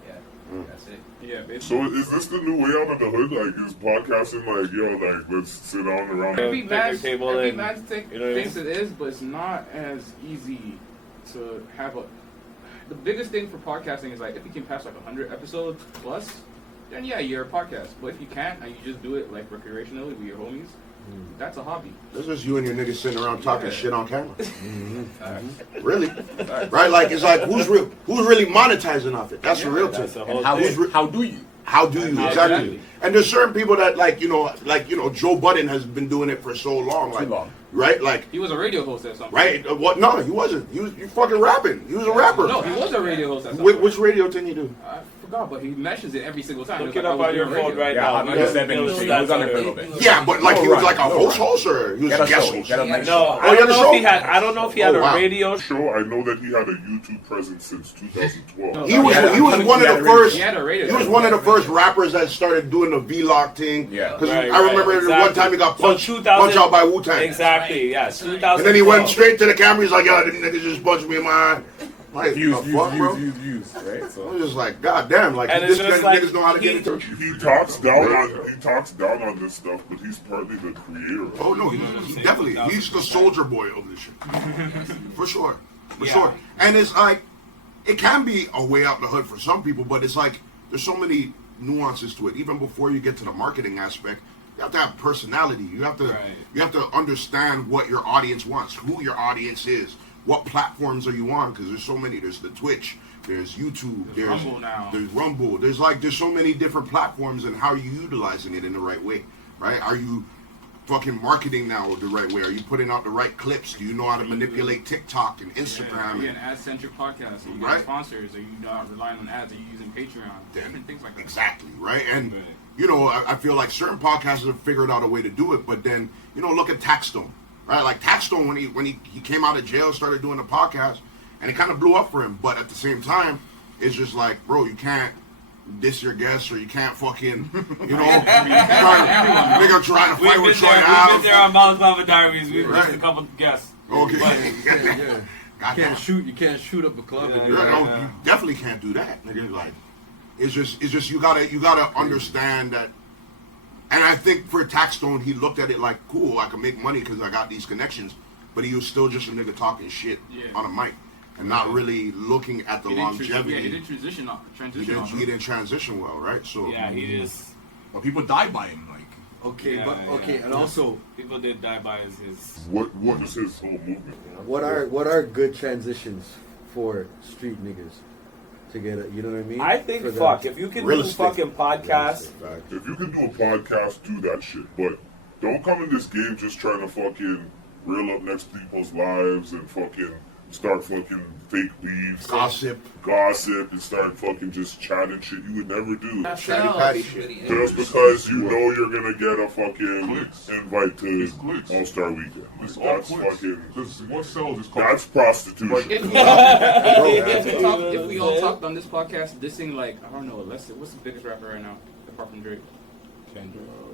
Yeah, that's it. Yeah, basically. So is this the new way out of the hood? Like, is podcasting like, yo, like, let's sit down around? Every man you know thinks it is, but it's not as easy to have a. The biggest thing for podcasting is like if you can pass like 100 episodes plus, then yeah, you're a podcast. But if you can't and you just do it like recreationally with your homies, that's a hobby. This is you and your niggas sitting around talking Yeah. shit on camera. Really? Right? Like, it's like, who's really monetizing off it? That's the real thing. That's the whole How thing. do you? How do you? Exactly. And there's certain people that like Joe Budden has been doing it for so long. Like, Too long. Right? Like, He was a radio host at some point. right? What? No, he wasn't. He was fucking rapping. He was a rapper. No, he was a radio host at some Which, point. which radio thing you do? I forgot, but he mentions it every single time. Look He it was up like, on your phone right Yeah, now. I'm just stepping in the street. He was on it for a little bit. Yeah, but like he was like a host or he was He had a a guest show. host. He had a nice No, show. I he had don't a know if he show? had. I don't know if he had Oh, a wow. radio Show, I know that he had a YouTube presence since 2012. He was one of the first. He had a radio He was show. one of the first rappers that started doing the vlog thing. Yeah. Because Right, I remember right, one exactly. time he got So punched 2000 out by Wu-Tang. Exactly. Yeah. 2000. And then he went straight to the camera. He's like, "Yo, them niggas just punched me in my eye." Like, Views, the fuck, bro? views, right? I So was just like, God damn, like And this it's just guy like niggas know how to get into it. He talks down on this stuff, but he's partly the creator. of it. Oh no, he definitely he's the soldier boy of this shit. For sure. For sure. And it's like it can be a way out the hood for some people, but it's like there's so many nuances to it. Even before you get to the marketing aspect, you have to have personality. You have to understand what your audience wants, who your audience is, what platforms are you on, because there's so many. There's the Twitch, there's YouTube, there's Rumble now. There's Rumble. There's so many different platforms, and how are you utilizing it in the right way, right? Are you fucking marketing now the right way? Are you putting out the right clips? Do you know how to manipulate TikTok and Are Instagram? you an ad-centric podcast? Are you Right. getting sponsors? Are you not relying on ads? Are you using Patreon? Different things like that. Exactly, right? And I feel like certain podcasters have figured out a way to do it, but then look at Taxstone, right? Like Taxstone, when he came out of jail, started doing the podcast, and it kind of blew up for him. But at the same time, it's just like, bro, you can't diss your guests, or you can't fucking, nigga trying to fight with Troy We've been Ave. there on Balaclava Diaries. We've Right. just a couple guests. Okay. yeah. Goddamn. You can't shoot up a club. and do Yeah, that. no, you definitely can't do that, nigga. Like, it's just you gotta understand that. And I think for Taxstone, he looked at it like, cool, I can make money because I got these connections, but he was still just a nigga talking shit on a mic and not really looking at the He didn't longevity. he didn't transition off. He didn't transition well, right? So Yeah, he just. but people die by him. Like Okay, Yeah, but okay, yeah. and also, People did die by his. What is his whole movement? what are good transitions for street niggas to get a, you know what I mean? I think For them fuck to- if you can Real do estate. fucking podcasts. If you can do a podcast, do that shit. But don't come in this game just trying to fucking reel up next people's lives and fucking start fucking fake beefs, gossip. and start fucking just chatting shit you would never do. Chatty patty shit. Just because you know you're gonna get a fucking Clicks. invite to It's clicks. All-Star Weekend. It's all That's clicks. fucking. Because what sells is That's prostitution. If we all talked on this podcast dissing like I don't know, what's the biggest rapper right now apart from Drake?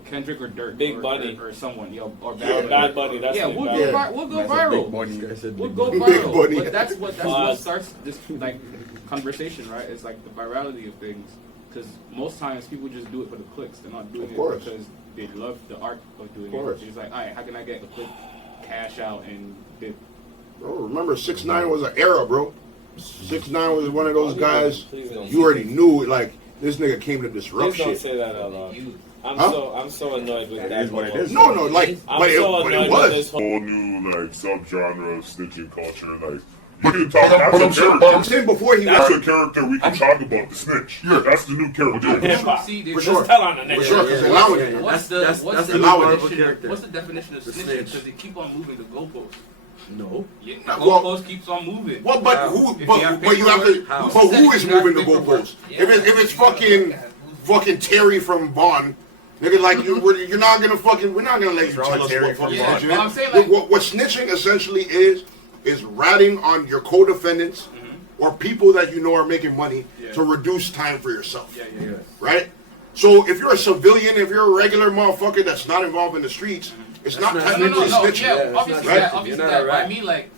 Kendrick or Dirk, Big or, Bunny. or someone, or Bad Bunny. That's yeah, Big we'll Bunny. go viral. We'll go Big viral. Bunny. But that's what Pause. starts this like conversation, right? It's like the virality of things. Because most times people just do it for the clicks. They're not doing Of it course. because they love the art of doing Of course. it. It's like, all right, how can I get a quick cash out and dip? Bro, remember 6ix9ine was an era, bro. 6ix9ine was one of those guys. Please don't You already knew, like, this nigga came to disrupt Please don't shit. say that out loud. I'm so annoyed with that. is what it is. No, like, I'm but so it annoyed with was. this whole. Whole new like subgenre of snitching culture. Like you can talk. But That's a I'm character. saying before he That's was. a character we can talk about. The snitch. Yeah, that's the new character. Hip hop. See, they For Just sure. tell on the For nigga. sure, because Yeah, allowing yeah, it. yeah. What's the That's what's the the Marvel definition? character. What's the definition of The snitching? snitch. Because they keep on moving the goalposts. No. Yeah, the Well- goalpost keeps on moving. Well, but How? who? If you But have you have to. paperwork, how? But Who said who is you have moving the paperwork? goalposts? If it's fucking Terry from Vaughn, nigga, like you're not gonna fucking. We're not gonna let you tell us Terry what from fucking Vaughn? snitching Well, I'm is. saying, like- What snitching essentially is ratting on your co-defendants or people that you know are making money Yeah. to reduce time for yourself. Yeah. Right? So if you're a civilian, if you're a regular motherfucker that's not involved in the streets, it's not not technically No, snitching. yeah, it's obviously not that, snitching. obviously You're not that. a But I rat. mean, like,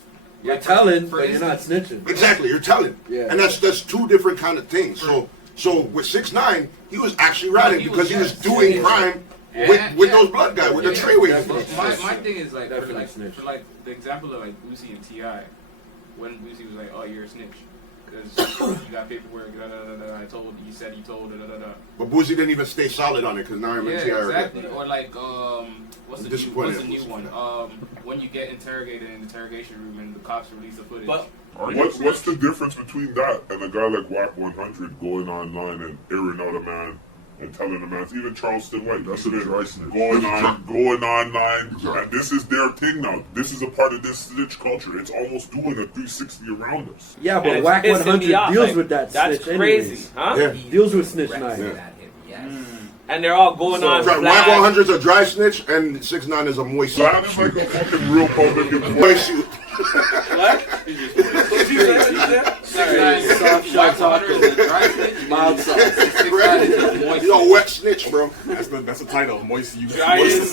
You're like, telling, for but you're not instance- snitching. Exactly, you're telling. Yeah. And that's two different kind of things. So with 6ix9ine, he was actually ratting he because was- he was yes. doing Yeah. crime Yeah, with yeah. those blood guys, with the Yeah. Treyway. Definitely. My thing is like for, Definitely like snitch. for like the example of like Boosie and T.I. when Boosie was like, "Oh, you're a snitch because you got paperwork." Da, da, da, da, I told you said you told. Da, da, da, da. But Boosie didn't even stay solid on it because now I'm Yeah, in TR. exactly. Or like what's the Disappointed. new one? When you get interrogated in the interrogation room and the cops release the footage. But What's the difference between that and a guy like Whack 100 going online and airing out a man and telling a man, even Charleston White, that's a dry snitch, going online, and this is their thing now. This is a part of this snitch culture. It's almost doing a 360 around us. Yeah, and but it's Whack pissing 100 me off, deals like, with that that's snitch crazy, anyways. huh? Yeah. Deals with snitch 9. Yeah. And they're all going on. Whack flag. 100's a dry snitch and 6ix9ine is a moist. That is like a fucking real public employee. Moist shoot. What? What you said? Soft shots off mild sauce. He's a wet snitch, bro. That's the title. Moist youth. Giant moist.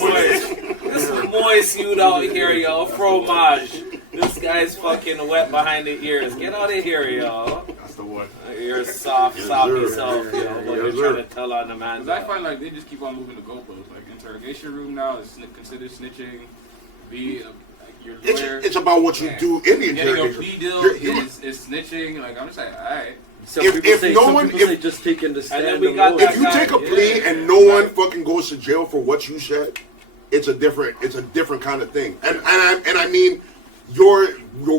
This is moist youth out here, yo. Fromage. This guy's fucking wet behind the ears. Get out of here, yo. That's the one. You're soft, soppy sir. self, yo. What you're Yes, trying sir. to tell on the man. Because I find like they just keep on moving the goalposts. Like interrogation room now is considered snitching. Be your lawyer. It's about what you do in the Getting a interrogation. plea deal You're- is snitching. Like I'm just like, all right. Some If- people if say, no some one- people if- say just taking the stand. then we got alone. that If you take a Yeah. plea and no one fucking goes to jail for what you said, it's a different kind of thing. And I mean, your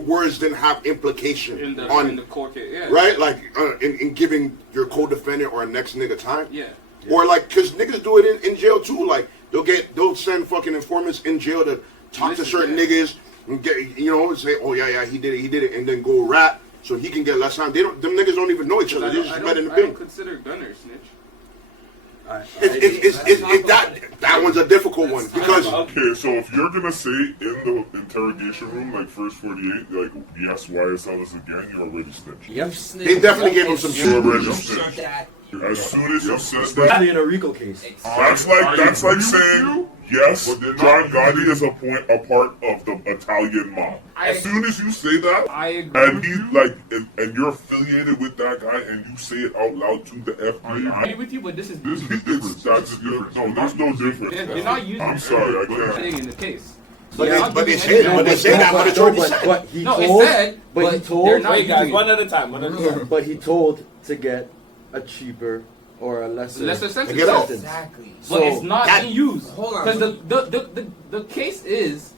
words didn't have implication In the on court case, yeah. right, like in giving your co-defendant or a next nigga time, Yeah. or like because niggas do it in jail too. Like they'll send fucking informants in jail to talk to Listen, certain yeah. niggas and get and say, oh yeah he did it, and then go rat so he can get less time. Them niggas don't even know each other. They just met in the I don't building. consider Gunner snitch. That one's a difficult one because Okay, so if you're gonna say in the interrogation room, like first 48, like, yes, YSL is a gang, you're already snitch. Yep. they definitely gave him some You're shit. already snitch. As soon as you said that, Especially in a RICO case. that's like saying, yes, John Gotti is a part of the Italian mob. As soon as you say that, I agree. and he's like, and you're affiliated with that guy, and you say it out loud to the I agree FBI, with you, but this is that's different. No, that's no different. they're not using I'm sorry, I can't. thing in the case. But They're not they giving say any- that, but they say that, but it's already said. But he No, told, it said, but he told, they're not Wait, guys, using one it. at a time. One at a time. but he told to get a cheaper or a lesser sentence. get out. sentence. Exactly. But it's not that- being used. Hold on. Because the case is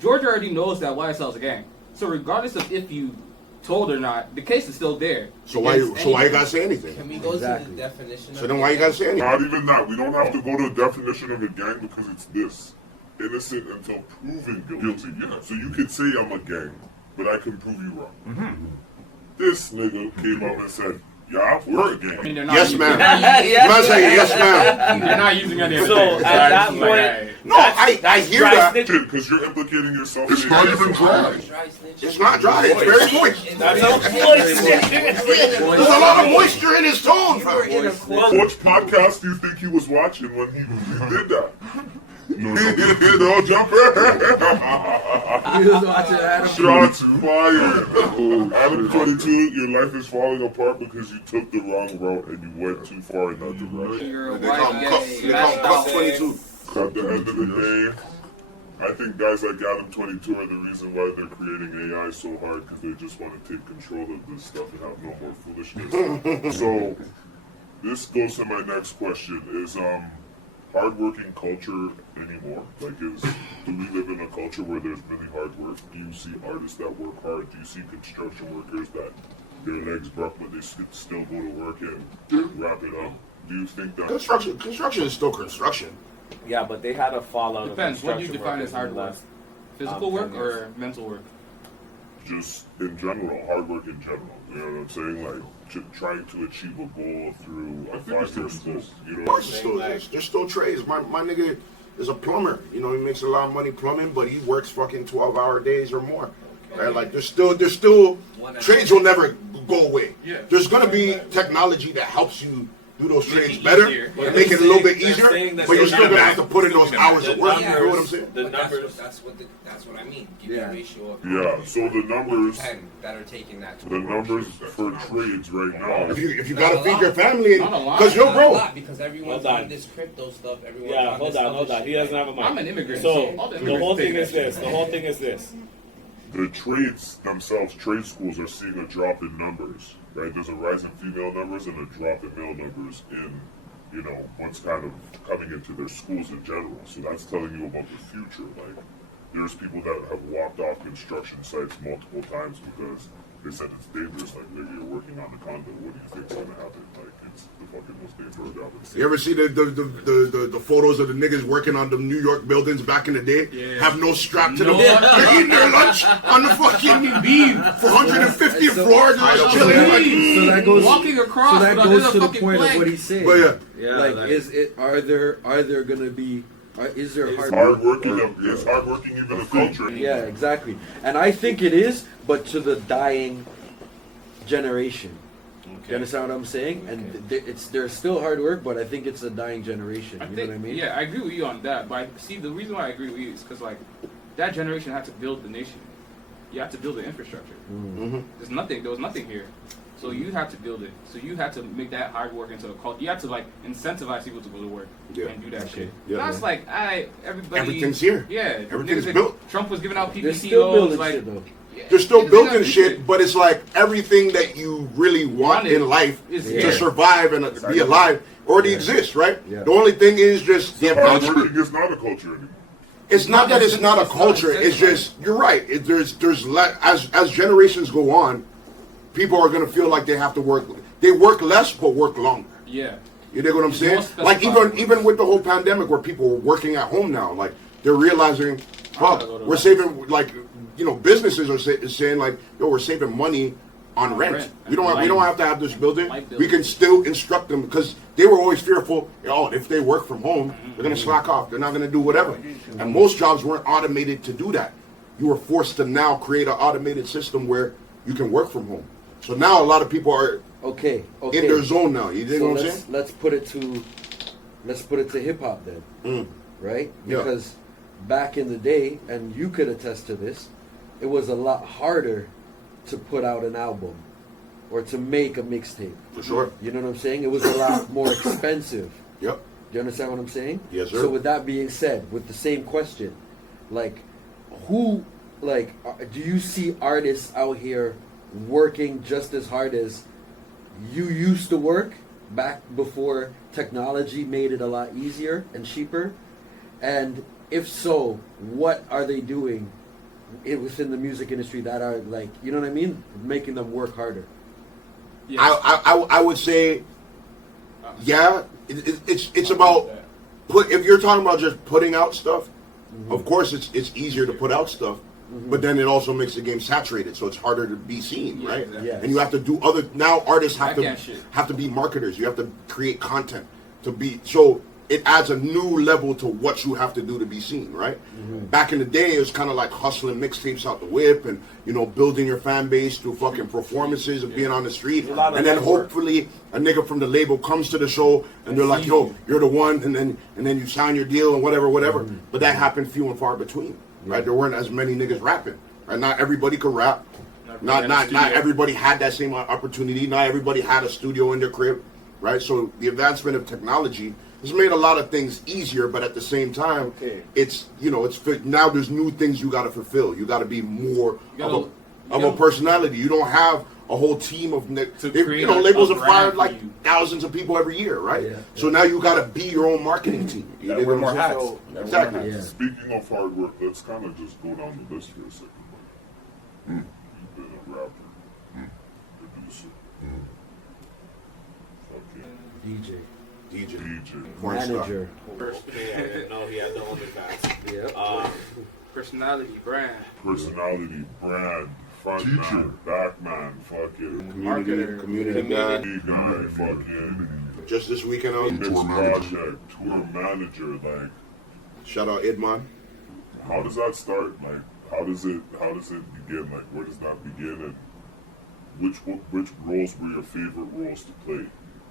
Georgia already knows that YSL is a gang. So regardless of if you told or not, the case is still there. So why you gotta say anything? Can we go Exactly. to the definition? So of then why you gotta say anything? Not even that. We don't have to go to the definition of a gang because it's this. Innocent until proven guilty. Yeah. So you could say I'm a gang, but I can prove you wrong. This nigga came up and said, Yeah, word I mean, game. they're not Yes, using, ma'am. Yes, Man say yes, ma'am. They're not using any of So it. at that It's point, No, I hear dry that. snitch- Because you're implicating yourself. It's in not it. even dry. It's not dry. It's very moist. That's a moist. There's a lot of moisture in his tone, fam. Which podcast do you think he was watching when he did that? No, jumper. He was watching Adam. Shots fired. Adam 22, your life is falling apart because you took the wrong route and you went too far in that direction. Your They call wife him gets Cup smashed 22. At the end of the day, I think guys like Adam 22 are the reason why they're creating AI so hard because they just want to take control of this stuff and have no more foolishness. So, this goes to my next question: is hardworking culture anymore? Like, do we live in a culture where there's really hard work? Do you see artists that work hard? Do you see construction workers that their legs broke but they still go to work and wrap it up? Do you think that? Construction is still construction. Yeah, but they had a fallout. Depends. Of What do you construction define as hard work? last- Physical 10 work years. or mental work? Just in general, hard work in general. You know what I'm saying? Like trying to achieve a goal through a 5-year school. You know Of what I'm course, saying? there's still trades. My nigga is a plumber. You know, he makes a lot of money plumbing, but he works fucking 12-hour days or more. Right? Like there's still trades will never go away. Yeah. There's gonna be technology that helps you do those trades better, easier. and make it a little bit They're easier. saying that But you're they're still not gonna back. have to put in those hours of work. You know what I'm saying? The But numbers. that's what I mean. Give Yeah. me a ratio of Yeah, so the numbers, 10 that are taking that. the numbers for trades right now. If you gotta feed your family, Not a lot. because yo, Not a bro, lot because everyone's Hold on. on this crypto stuff. Everyone's Yeah, on hold this on, other hold on. shit. He doesn't have a mic. I'm an immigrant. So all the the whole immigrants take thing is that this. shit. The whole thing is this. The trades themselves, trade schools are seeing a drop in numbers, right? There's a rise in female numbers and a drop in male numbers in, you know, what's kind of coming into their schools in general. So that's telling you about the future. Like, there's people that have walked off construction sites multiple times because they said it's dangerous. Like, maybe you're working on the condo. What do you think's gonna happen? Like, it's the fucking most dangerous job in the city. you ever see the photos of the niggas working on the New York buildings back in the day? Yeah. Have no strap to No. them. They're eating their lunch on the fucking beam for 150th floor. They're just chilling. Like, So that goes. Walking across, So that but goes there's a to the fucking point of plank. what he's saying. but yeah. Yeah, like, that is it? Are there gonna be? Is there hard Hardworking, is hardworking even a culture? Yeah, exactly. And I think it is, but to the dying generation. You understand what I'm saying? And there's still hard work, but I think it's a dying generation. I You know think, what I mean? yeah, I agree with you on that. But see, the reason why I agree with you is because like that generation had to build the nation. You have to build the infrastructure. Mm-hmm. There was nothing here, so you had to build it. So you had to make that hard work into a culture. You had to like incentivize people to go to work Yeah. and do that shit. Yeah, Now it's like, everybody. Everything's here. Yeah, Everything's niggas- built. Trump was giving out PPP They're still loans, building like, shit though. yeah, They're still niggas building got shit, but it's like everything that you really want Wanted in life is to here. survive and be alive already exists, right? Yeah. The only thing is just the advancement. Hardworking is not a culture anymore. It's not that it's not a culture. It's just you're right. There's as generations go on, people are gonna feel like they have to work. They work less but work longer. Yeah. You dig what I'm It's saying? more Like specified. even with the whole pandemic, where people were working at home now, like they're realizing, gotta go fuck, to we're that. saving. Like businesses are saying like, yo, we're saving money on On rent. rent. We don't And have to have this building. light We bills. can still instruct them because they were always fearful. Oh, if they work from home, they're gonna slack off. They're not gonna do whatever. And most jobs weren't automated to do that. You were forced to now create an automated system where you can work from home. So now a lot of people are Okay. in their zone now. You dig So what I'm saying? let's put it to hip hop then, right? Yeah. Because back in the day, and you could attest to this, it was a lot harder to put out an album or to make a mixtape. For sure. You know what I'm saying? It was a lot more expensive. Yep. Do you understand what I'm saying? Yes, sir. So with that being said, with the same question, like, do you see artists out here working just as hard as you used to work back before technology made it a lot easier and cheaper? And if so, what are they doing within the music industry that are like, you know what I mean, making them work harder? Yes. I would say, yeah, it's about if you're talking about just putting out stuff, of course it's easier to put out stuff, but then it also makes the game saturated, so it's harder to be seen, right? exactly. Yes. And you have to do other. Now artists have Backhand shit. to be marketers. You have to create content to be so. It adds a new level to what you have to do to be seen, right? Back in the day, it was kind of like hustling mixtapes out the whip and, building your fan base through fucking performances and being on the street. A lot of And then network. hopefully a nigga from the label comes to the show and they're like, yo, you're the one, and then you sign your deal and whatever. But that happened few and far between, right? There weren't as many niggas rapping, right? Not everybody could rap. Not everybody had that same opportunity. Not everybody had a studio in their crib, right? So the advancement of technology has made a lot of things easier, but at the same time, it's now there's new things you got to fulfill. You got to be more of a personality. You don't have a whole team of labels are fired like thousands of people every year, right? Yeah. So now you got to be your own marketing team. You Gotta dig wear what more I'm hats. saying? Gotta wear Exactly. more hats. Speaking of hard work, let's kind of just go down the list for a second. You've been a rapper, producer, fucking DJ, Porn star. Manager. No, he had the OnlyFans. Yep. Personality, brand, personality, brand, front man, back man, fucking Community guy. guy, fucking Just this weekend, I was mixed project, tour manager. Like, shout out Idman. how does that start? Like, how does it begin? Like, where does that begin? And which roles were your favorite roles to play?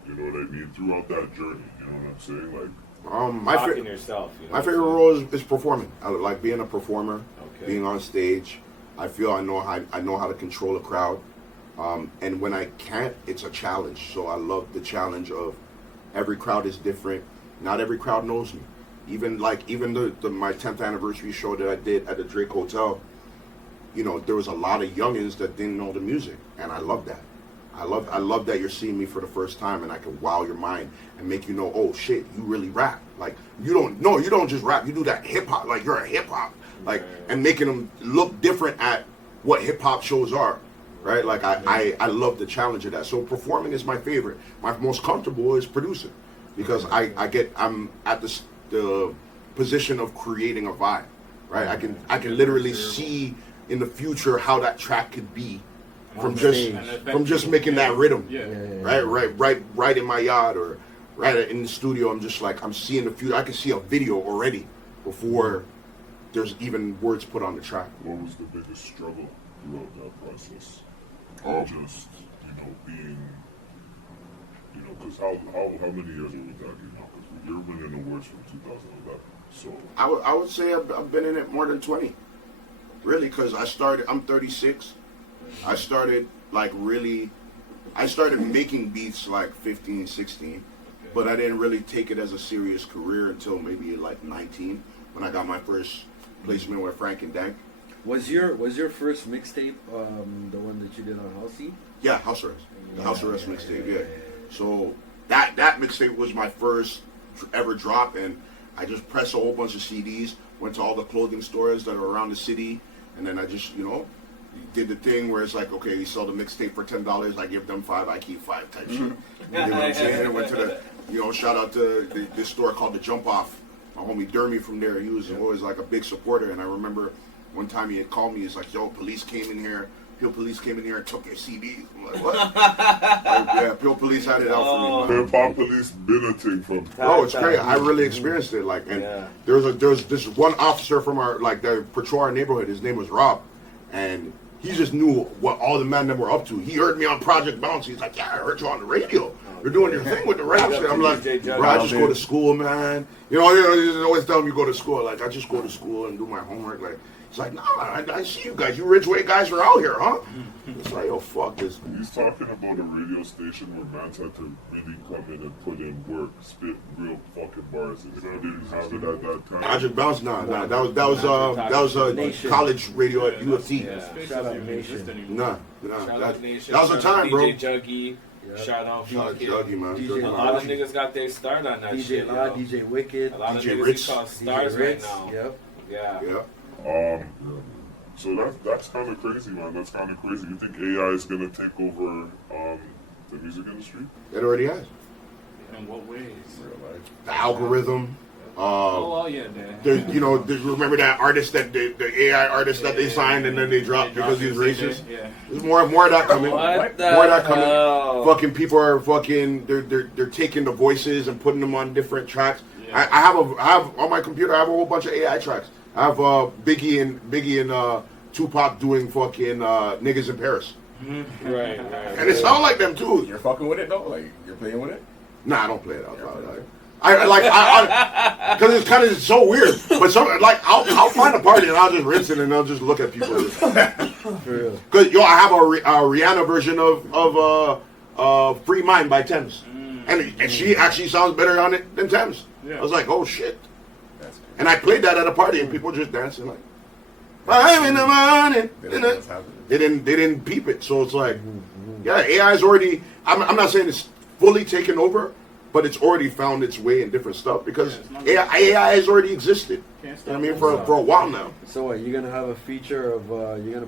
You know what I mean? Throughout that journey, you know what I'm saying? Like, Talking yourself. My favorite role is performing. I like being a performer, Okay. being on stage. I feel I know how to control a crowd, and when I can't, it's a challenge. So I love the challenge of every crowd is different. Not every crowd knows me. Even my 10th anniversary show that I did at the Drake Hotel, there was a lot of youngins that didn't know the music, and I love that. I love that you're seeing me for the first time, and I can wow your mind and make you know, oh shit, you really rap. Like you don't just rap. You do that hip hop. Like you're a hip hop. Like and making them look different at what hip hop shows are, right? Like I love the challenge of that. So performing is my favorite. My most comfortable is producing because I'm at the position of creating a vibe, right? I can literally see in the future how that track could be. From just making that rhythm, right in my yard or right in the studio. I'm just like I'm seeing the future. I can see a video already before there's even words put on the track. what was the biggest struggle throughout that process? Just being, because how many years old was that? Because you're winning awards from 2011. So I would say I've been in it more than 20, really, because I'm 36. I started making beats like 15, 16, but I didn't really take it as a serious career until maybe like 19 when I got my first placement with Frank and Dank. Was your first mixtape the one that you did on Halsey? Yeah, House Arrest. The House Arrest mixtape, yeah. So that mixtape was my first ever drop, and I just pressed a whole bunch of CDs, went to all the clothing stores that are around the city, and then I just, did the thing where it's like, okay, you sell the mixtape for $10, I give them 5, I keep 5 type shit. You know what I'm saying? I went to shout out to this store called The Jump Off. My homie Dermy from there, he was always like a big supporter, and I remember one time he had called me, he's like, yo, police came in here and took your CDs. I'm like, what? Yeah, Pure Police had it out for me. hip hop police been a thing from. Oh, it's great. I really experienced it. Like, and there's this one officer from that patrol our neighborhood. His name was Rob, and he just knew what all the men that were up to. He heard me on Project Bounce. He's like, yeah, I heard you on the radio. You're doing your thing with the rap shit. I'm like, bro, I just go to school, man. You always tell me you go to school. Like, I just go to school and do my homework. Like, it's like, no, I see you guys. You Ridgeway guys are out here, huh? It's like, yo, fuck this. He's talking about a radio station where mans had to really come in and put in work, spit real fucking bars. And I didn't have it at that time. Project Bounce, nah. That was a college radio at U of T. Shout out Nation. Nah. Shout out Nation. That was a time, bro. DJ Juggy. Shout out fucking. Juggy, man. DJ A lot of niggas got their start on that DJ shit. La, yo. DJ Wicked, A lot of DJ niggas Ritz. we call stars DJ right Ritz. now. Yep. Yeah. Yeah. So that's kind of crazy, man. That's kind of crazy. You think AI is gonna take over the music industry? It already has. In what ways? The algorithm, Oh, yeah, man. Remember that artist that the AI artist that they signed and then they dropped because he's racist. Yeah. There's more of that coming. What the More of that coming. hell? Fucking people are fucking. They're taking the voices and putting them on different tracks. Yeah. I have on my computer. I have a whole bunch of AI tracks. I have Biggie and Tupac doing fucking niggas in Paris, Right. and it sound like them too. You're fucking with it though? Like, you're playing with it? Nah, I don't play it out loud. Because it's kind of so weird. But I'll find a party and I'll just rinse it and I'll just look at people. For real. Because I have a Rihanna version of "Free Mind" by Thames, and she actually sounds better on it than Thames. Yeah. I was like, oh shit. That's crazy. And I played that at a party and people just dancing like 5 in the morning. They don't know what's happening. They didn't peep it. So it's like, yeah, AI is already. I'm not saying it's fully taken over, but it's already found its way in different stuff because AI has already existed. Can't You know what I mean, for a while now. So what? You're gonna have a feature of you're gonna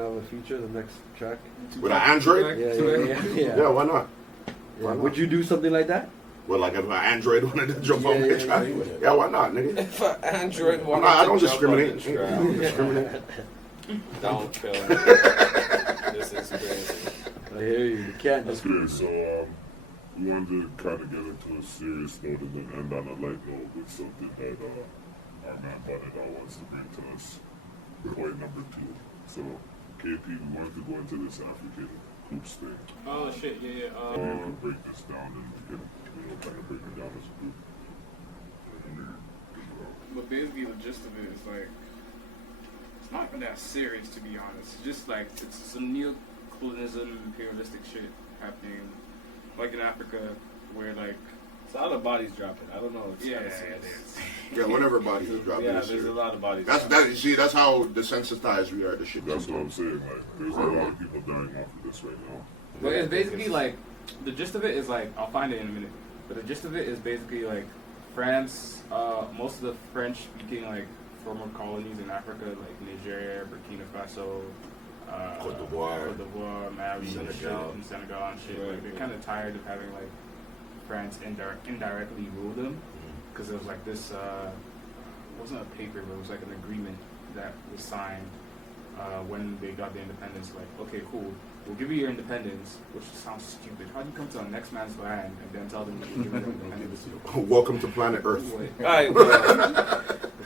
have a feature the next track. With an Android, Yeah. why not? Yeah. Would you do something like that? Well, like if an Android wanted to jump on Yeah, my track, yeah, why not, nigga? If an Android wanted I to don't jump on discriminate. the I don't discriminate. Don't kill me. This is crazy. I hear you. You can't just. Okay, so we wanted to kind of get into a serious note and then end on a light note with something that our man Bonnet wants to bring to us. Point number 2. So, KP, we wanted to go into this African hoops thing. Oh, shit, yeah. We can break this down and we can, kind of break it down as a group. But basically, the gist of it is like, it's not even that serious, to be honest. It's just like, it's some neo-colonialism, imperialistic shit happening, like in Africa, where like, It's a lot of bodies dropping. I don't know. It's yeah, kinda it serious. is. Yeah, whenever bodies is dropping, Yeah, it's there's a serious. lot of bodies. You see, that's how desensitized we are to shit. That's what I'm saying. Like, there's a lot of people dying off of this right now. But it's basically like, the gist of it is like, I'll find it in a minute, but the gist of it is basically like, France, most of the French-speaking like former colonies in Africa, like Niger, Burkina Faso, Cote d'Ivoire, Mali, Senegal. and Senegal and shit. Right, Like they're right. kind of tired of having like France indirectly rule them, because it was like this. It wasn't a paper, but it was like an agreement that was signed when they got their independence. Like, okay, cool. We'll give you your independence, which sounds stupid. How do you come to the next man's land and then tell them you give them independence? Welcome to planet Earth. Alright, bro.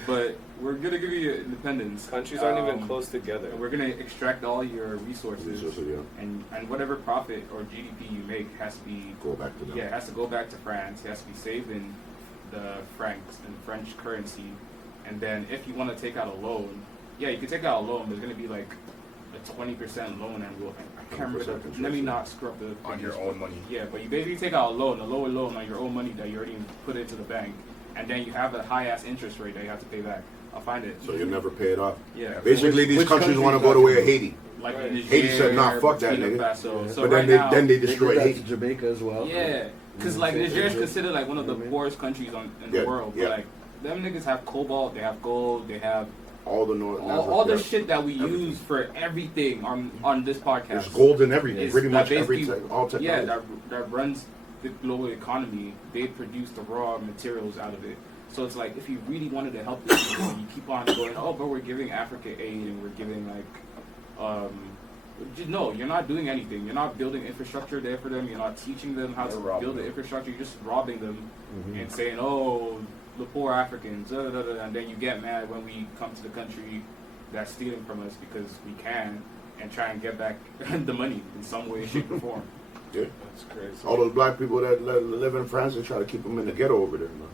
But we're gonna give you your independence. Countries aren't even close together. And we're gonna extract all your resources, Yeah. and whatever profit or GDP you make has to be Go back to them. it has to go back to France. It has to be saved in the francs and French currency. And then if you want to take out a loan, yeah, you can take out a loan, but it's gonna be like a 20% loan, and I can't remember. Let me not screw up the On your figures, own money. Yeah, but you basically take out a loan, a lower loan on your own money that you already put into the bank, and then you have a high ass interest rate that you have to pay back. I'll find it. So you never pay it off. Yeah. Basically, these Which countries want to countries go the way are of Haiti. Like Right. Niger, Haiti said, "Nah, fuck that, Burkina nigga." Faso. Yeah. So But right then now, they They did destroyed that to Haiti. Jamaica as well. yeah, because like Niger is considered like one of the poorest countries in the world. Yeah. But like them niggas have cobalt, they have gold, they have All the North. all the yeah. shit that we Everything. use for everything on this podcast. There's gold in everything. Is Pretty that much basically- everything. All technology. Yeah, that runs the global economy. They produce the raw materials out of it. So it's like if you really wanted to help this people, you keep on going, oh, but we're giving Africa aid and we're giving no, you're not doing anything. You're not building infrastructure there for them. You're not teaching them how to You're robbing build the them. infrastructure. You're just robbing them and saying, oh, the poor Africans, and then you get mad when we come to the country that's stealing from us because we can and try and get back the money in some way, shape, or form. Yeah. That's crazy. All those black people that live in France, they try to keep them in the ghetto over there. Man.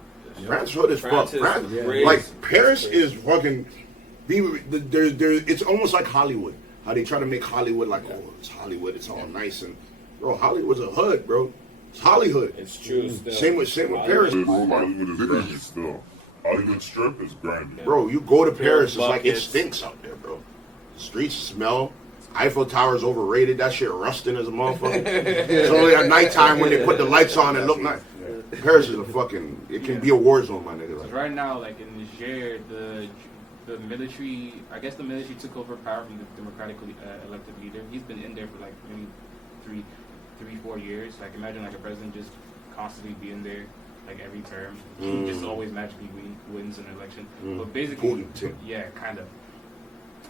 France hood is France fuck. is France, crazy. like Paris is fucking. It's almost like Hollywood. How they try to make Hollywood like, oh, it's Hollywood, it's all nice and, bro, Hollywood's a hood, bro. It's Hollywood. It's true. Still. Same with Paris, Hollywood is grimy still. Hollywood Strip is grimy. bro. You go to Paris, it's like it buckets. stinks out there, bro. Streets smell. Eiffel Tower's overrated. That shit rusting as a motherfucker. It's only at nighttime when they put the lights on and look nice. Paris is a fucking. It can be a war zone, my nigga. Because right now, like in Niger, the military, I guess the military took over power from the democratically elected leader. He's been in there for like maybe 4 years. Like imagine like a president just constantly being there. like every term. He just always magically wins an election. But basically, yeah, kind of.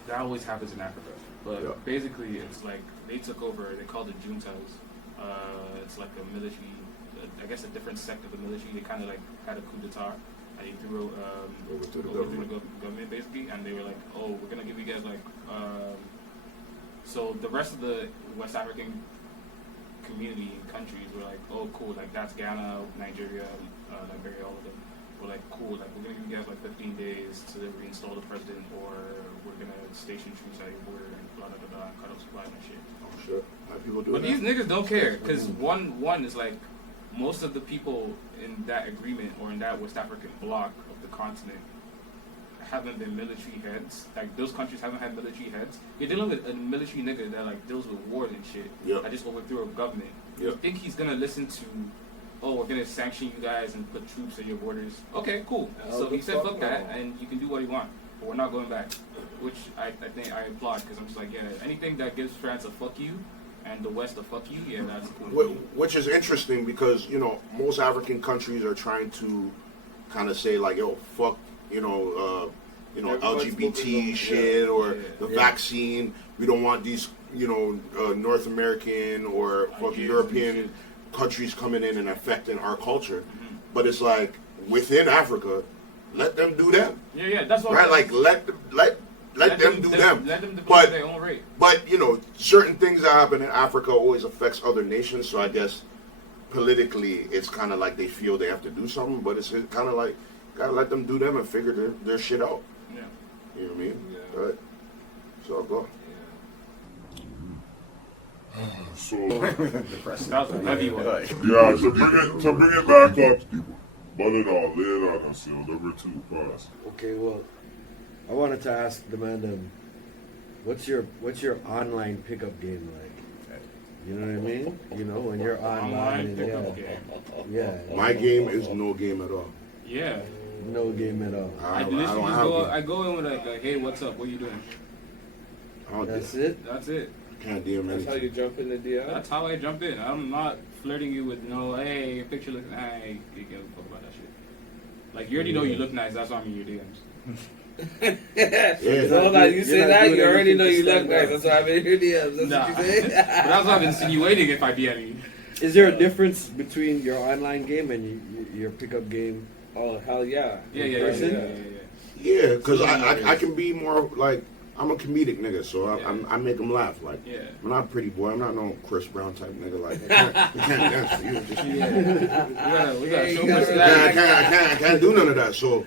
That always happens in Africa. But basically, it's like they took over. They called it juntas. It's like a military, I guess a different sect of the military. They kind of like had a coup d'etat. And they threw overthrew the government basically, and they were like, "Oh, we're gonna give you guys like." So the rest of the West African community and countries were like, "Oh, cool! Like that's Ghana, Nigeria, Liberia, all of them." We're like, "Cool! Like we're gonna give you guys like 15 days to reinstall the president, or we're gonna station troops at your border and blah blah blah, and cut off supply and shit." Oh shit! People do But that. these niggas don't care, because one is like, most of the people in that agreement or in that West African bloc of the continent haven't been military heads. Like those countries haven't had military heads. You're dealing with a military nigga that like deals with war and shit. Yeah. I just overthrew a government. Yeah. You think he's gonna listen to, oh, we're gonna sanction you guys and put troops at your borders? Okay, cool. So he said fuck that, and you can do what you want, but we're not going back. Which I think I applaud, because I'm just like, yeah, anything that gives France a fuck you and the West a fuck you, yeah, that's cool. Which is interesting because, you know, most African countries are trying to kind of say like, yo, fuck, LGBT shit or the vaccine. We don't want these, North American or fucking European countries coming in and affecting our culture. But it's like, within Africa, let them do them. Yeah, that's what. Right, like let them do them. Let them develop their own rate. But certain things that happen in Africa always affects other nations. So I guess politically, it's kind of like they feel they have to do something. But it's kind of like gotta let them do them and figure their shit out. Yeah. You know what I mean? Yeah. Right. So I'll go. So That was a heavy one. yeah, to bring it back up, but it all lay it on us, number 2, pass. Okay, well, I wanted to ask the man, what's your online pickup game like? You know what I mean? When you're online and pickup game. yeah. My game is no game at all. Yeah. No game at all. I literally just go in with like, hey, what's up? What are you doing? That's it? That's it. Can't DM That's how anything. you jump in the DM. That's how I jump in. I'm not flirting you with hey, your picture looks nice. You can't fuck about that shit. Like you already know you look nice. That's why I'm in your DMs. Yeah. So now you say You're not that, doing you already anything know to you look stand nice. out. That's why I'm in your DMs. That's Nah. what you say. But that's what I'm insinuating if I DM you. Is there a difference between your online game and your pickup game? Oh hell yeah. Yeah. Yeah, because I can be more like, I'm a comedic nigga, so I make them laugh. Like, Yeah. I'm not a pretty boy. I'm not no Chris Brown type nigga. Like, I can't dance for you. Just, We gotta show you much gotta- I can't do none of that. So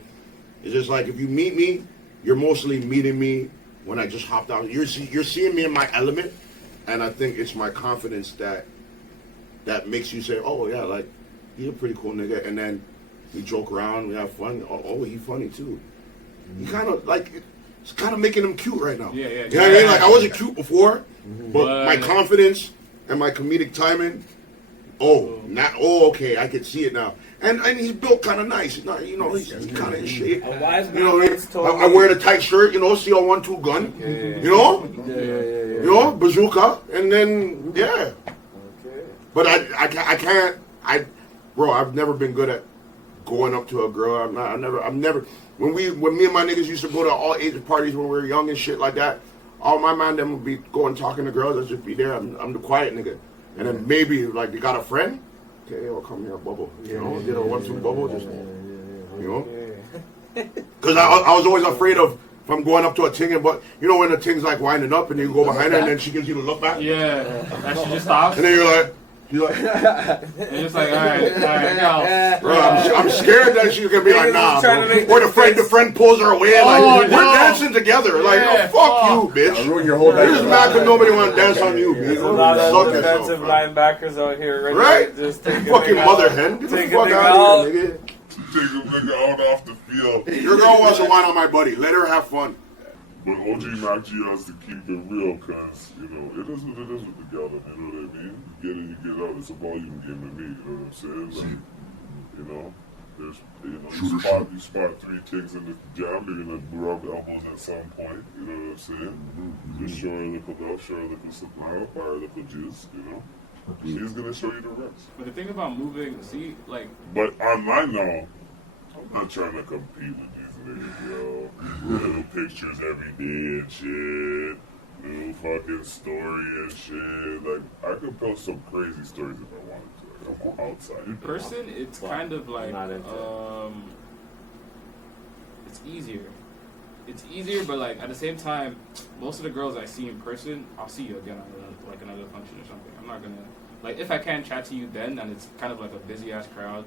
it's just like, if you meet me, you're mostly meeting me when I just hopped out. You're seeing me in my element, and I think it's my confidence that makes you say, oh yeah, like, he's a pretty cool nigga, and then we joke around, we have fun. Oh, he funny too. He kind of like, it's kind of making him cute right now. Yeah. You know what I mean? Like, I wasn't cute before, but my confidence and my comedic timing. Okay, I can see it now. And he's built kind of nice. He's not, he's kind of in shape. A wise man You know what I mean? once told I me- wear the tight shirt, CO-12 gun. Yeah. Bazooka, and then Okay. But I can't. I've never been good at going up to a girl. I'm never. When me and my niggas used to go to all age parties when we were young and shit like that, all my man them would be going talking to girls. I'd just be there. I'm the quiet nigga. And then maybe like they got a friend. Okay, I'll come here, bubble. Get a 1-2 bubble. Just Because I was always afraid of if I'm going up to a ting, but when the ting's like winding up and you go behind her and then she gives you the look back. Yeah. That shit just stops. And then you're like. You're just like, all right, now. Bro, I'm scared that she's gonna be like, nah, trying bro. to make Or the friend pulls her away, like, we're dancing together. Like, Yeah, fuck you, bitch. Ruin your whole You're just mad because night. nobody want to dance on you, bitch. There's a lot Suck of yourself, defensive bro. linebackers out here ready Right? to just take a Fucking nigga mother out. hen. Get the Take a fuck nigga out of here, nigga. Take a nigga out off the field. Your girl wants to whine on my buddy. Let her have fun. But OG MacG has to keep it real, cause it is what it is with the gal, you know what I mean? You get in, you get out. It's a volume game to me, you know what I'm saying? Like, there's, you spot 3 things in the jam, you're gonna rub elbows at some point, you know what I'm saying? Just show her a little love, show her a little supply, buy her a little juice, She's gonna show you the rims. But the thing about moving, see, like, But online now, I'm not trying to compete with these niggas, yo. Little pictures every day and shit. Little fucking story and shit. Like, I could post some crazy stories if I wanted to. Like, I'm outside. in person, it's kind of like, not into it. it's easier. It's easier, but like at the same time, most of the girls I see in person, I'll see you again at like another function or something. I'm not gonna like if I can't chat to you then, and it's kind of like a busy ass crowd.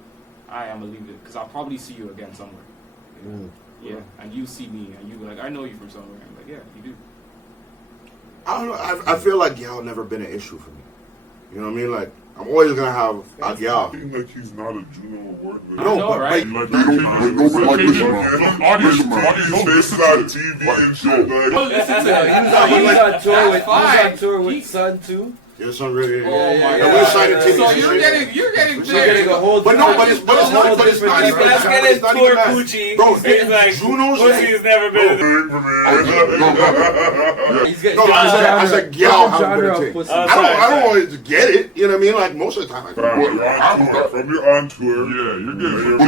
I am gonna leave it because I'll probably see you again somewhere. Yeah, and you see me, and you like I know you from somewhere. I'm like, yeah, you do. I don't know. I feel like y'all never been an issue for me. You know what I mean? Like I'm always gonna have a gal. Acting like he's not a Juno award winner. I know, right? Like, Audience faces on TV and shit. Like, Well, listen to He that. was on tour He- with Sun too. Yeah, son, really. Oh my And God. we're signing tickets So and you're shit. getting We're big. a whole But no, but it's not. But it's not even. Let's get it's his not tour even that. Gucci. Bro, He's like, Juno's. Gucci's never been. thing for me. He's got No, I said gal. How genre good of it pussy. I don't always get it. You know what I mean? Like most of the time. I From your on tour, Yeah, you're You're getting. But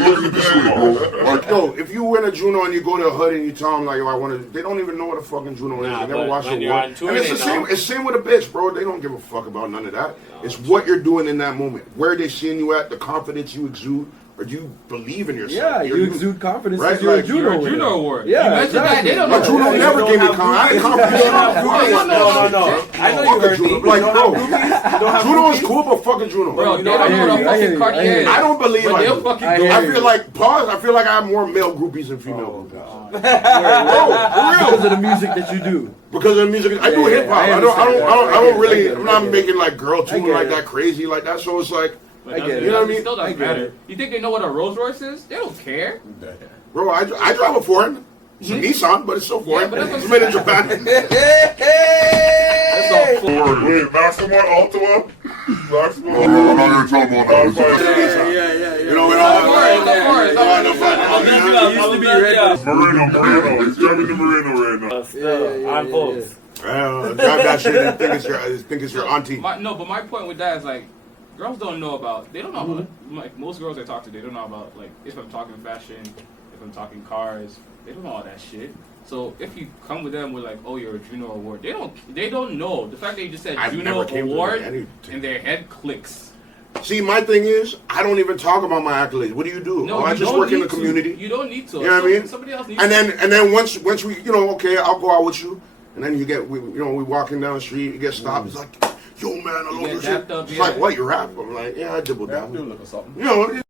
look at this way, bro. Like, Yo, if you win a Juno and you go to a hood and you tell them like, yo, I want to, they don't even know what a fucking Juno is. Nah, They never but watched when the you're war. on tour, And it's they the same. know. It's same with a bitch, bro. They don't give a fuck about none of that. It's what you're doing in that moment, where they seeing you at, the confidence you exude, or you believe in yourself. Yeah, You're you exude confidence. Right, Right, you're like, a Juno. You're a winner. Juno award. Yeah, You mentioned that, exactly. they don't But know. Juno You never don't gave me have confidence. groupies. I You don't have confidence. groupies. No. I know you Fuck a heard Juno. me. Like, bro, don't have Juno is groupies? cool, but fucking Juno. Bro, they know, don't I know hear what you, a I hear fucking you, Cartier I hear is. you. I don't believe But I they'll do. fucking I do hear it. I you. feel like pause. I feel like I have more male groupies than female groupies. Because Bro, of the music that you do. because of the music, I do Yeah, hip hop. I I don't understand. really. I get I'm it. not making like girl I tune get like it. that crazy like that. So it's like, But I get doesn't- it. You know what I it mean? still I doesn't get matter. it. You think they know what a Rolls Royce is? They don't care. bro, I drive a foreign. It's a Nissan, but it's still foreign. but that's what It's made in Japan. That's all full. Wait, Maximo Altima? Maximo I'm not gonna talk about that. Yeah. You know, Used to be red. Moreno. He's driving the Moreno right now. On post. drive that shit and think it's your auntie. But my point with that is like, girls don't know about. They don't know about. Like most girls I talk to, they don't know about like if I'm talking fashion, if I'm talking cars, they don't know all that shit. So if you come with them with like, oh, you're a Juno award, they don't know. The fact that you just said I've Juno never came to award anything. in their head clicks. See, my thing is, I don't even talk about my accolades. What do you do? No, I you just don't work in need the to. community. You don't need to. You know what I mean? Somebody else needs And to. then once we, okay, I'll go out with you, and then we walking down the street, you get stopped. It's like, yo, man, I love You your get shit. dapped up, It's yeah. like, what, you rap? I'm like, yeah, I dibble Yeah, I do dabble. look or something. You know,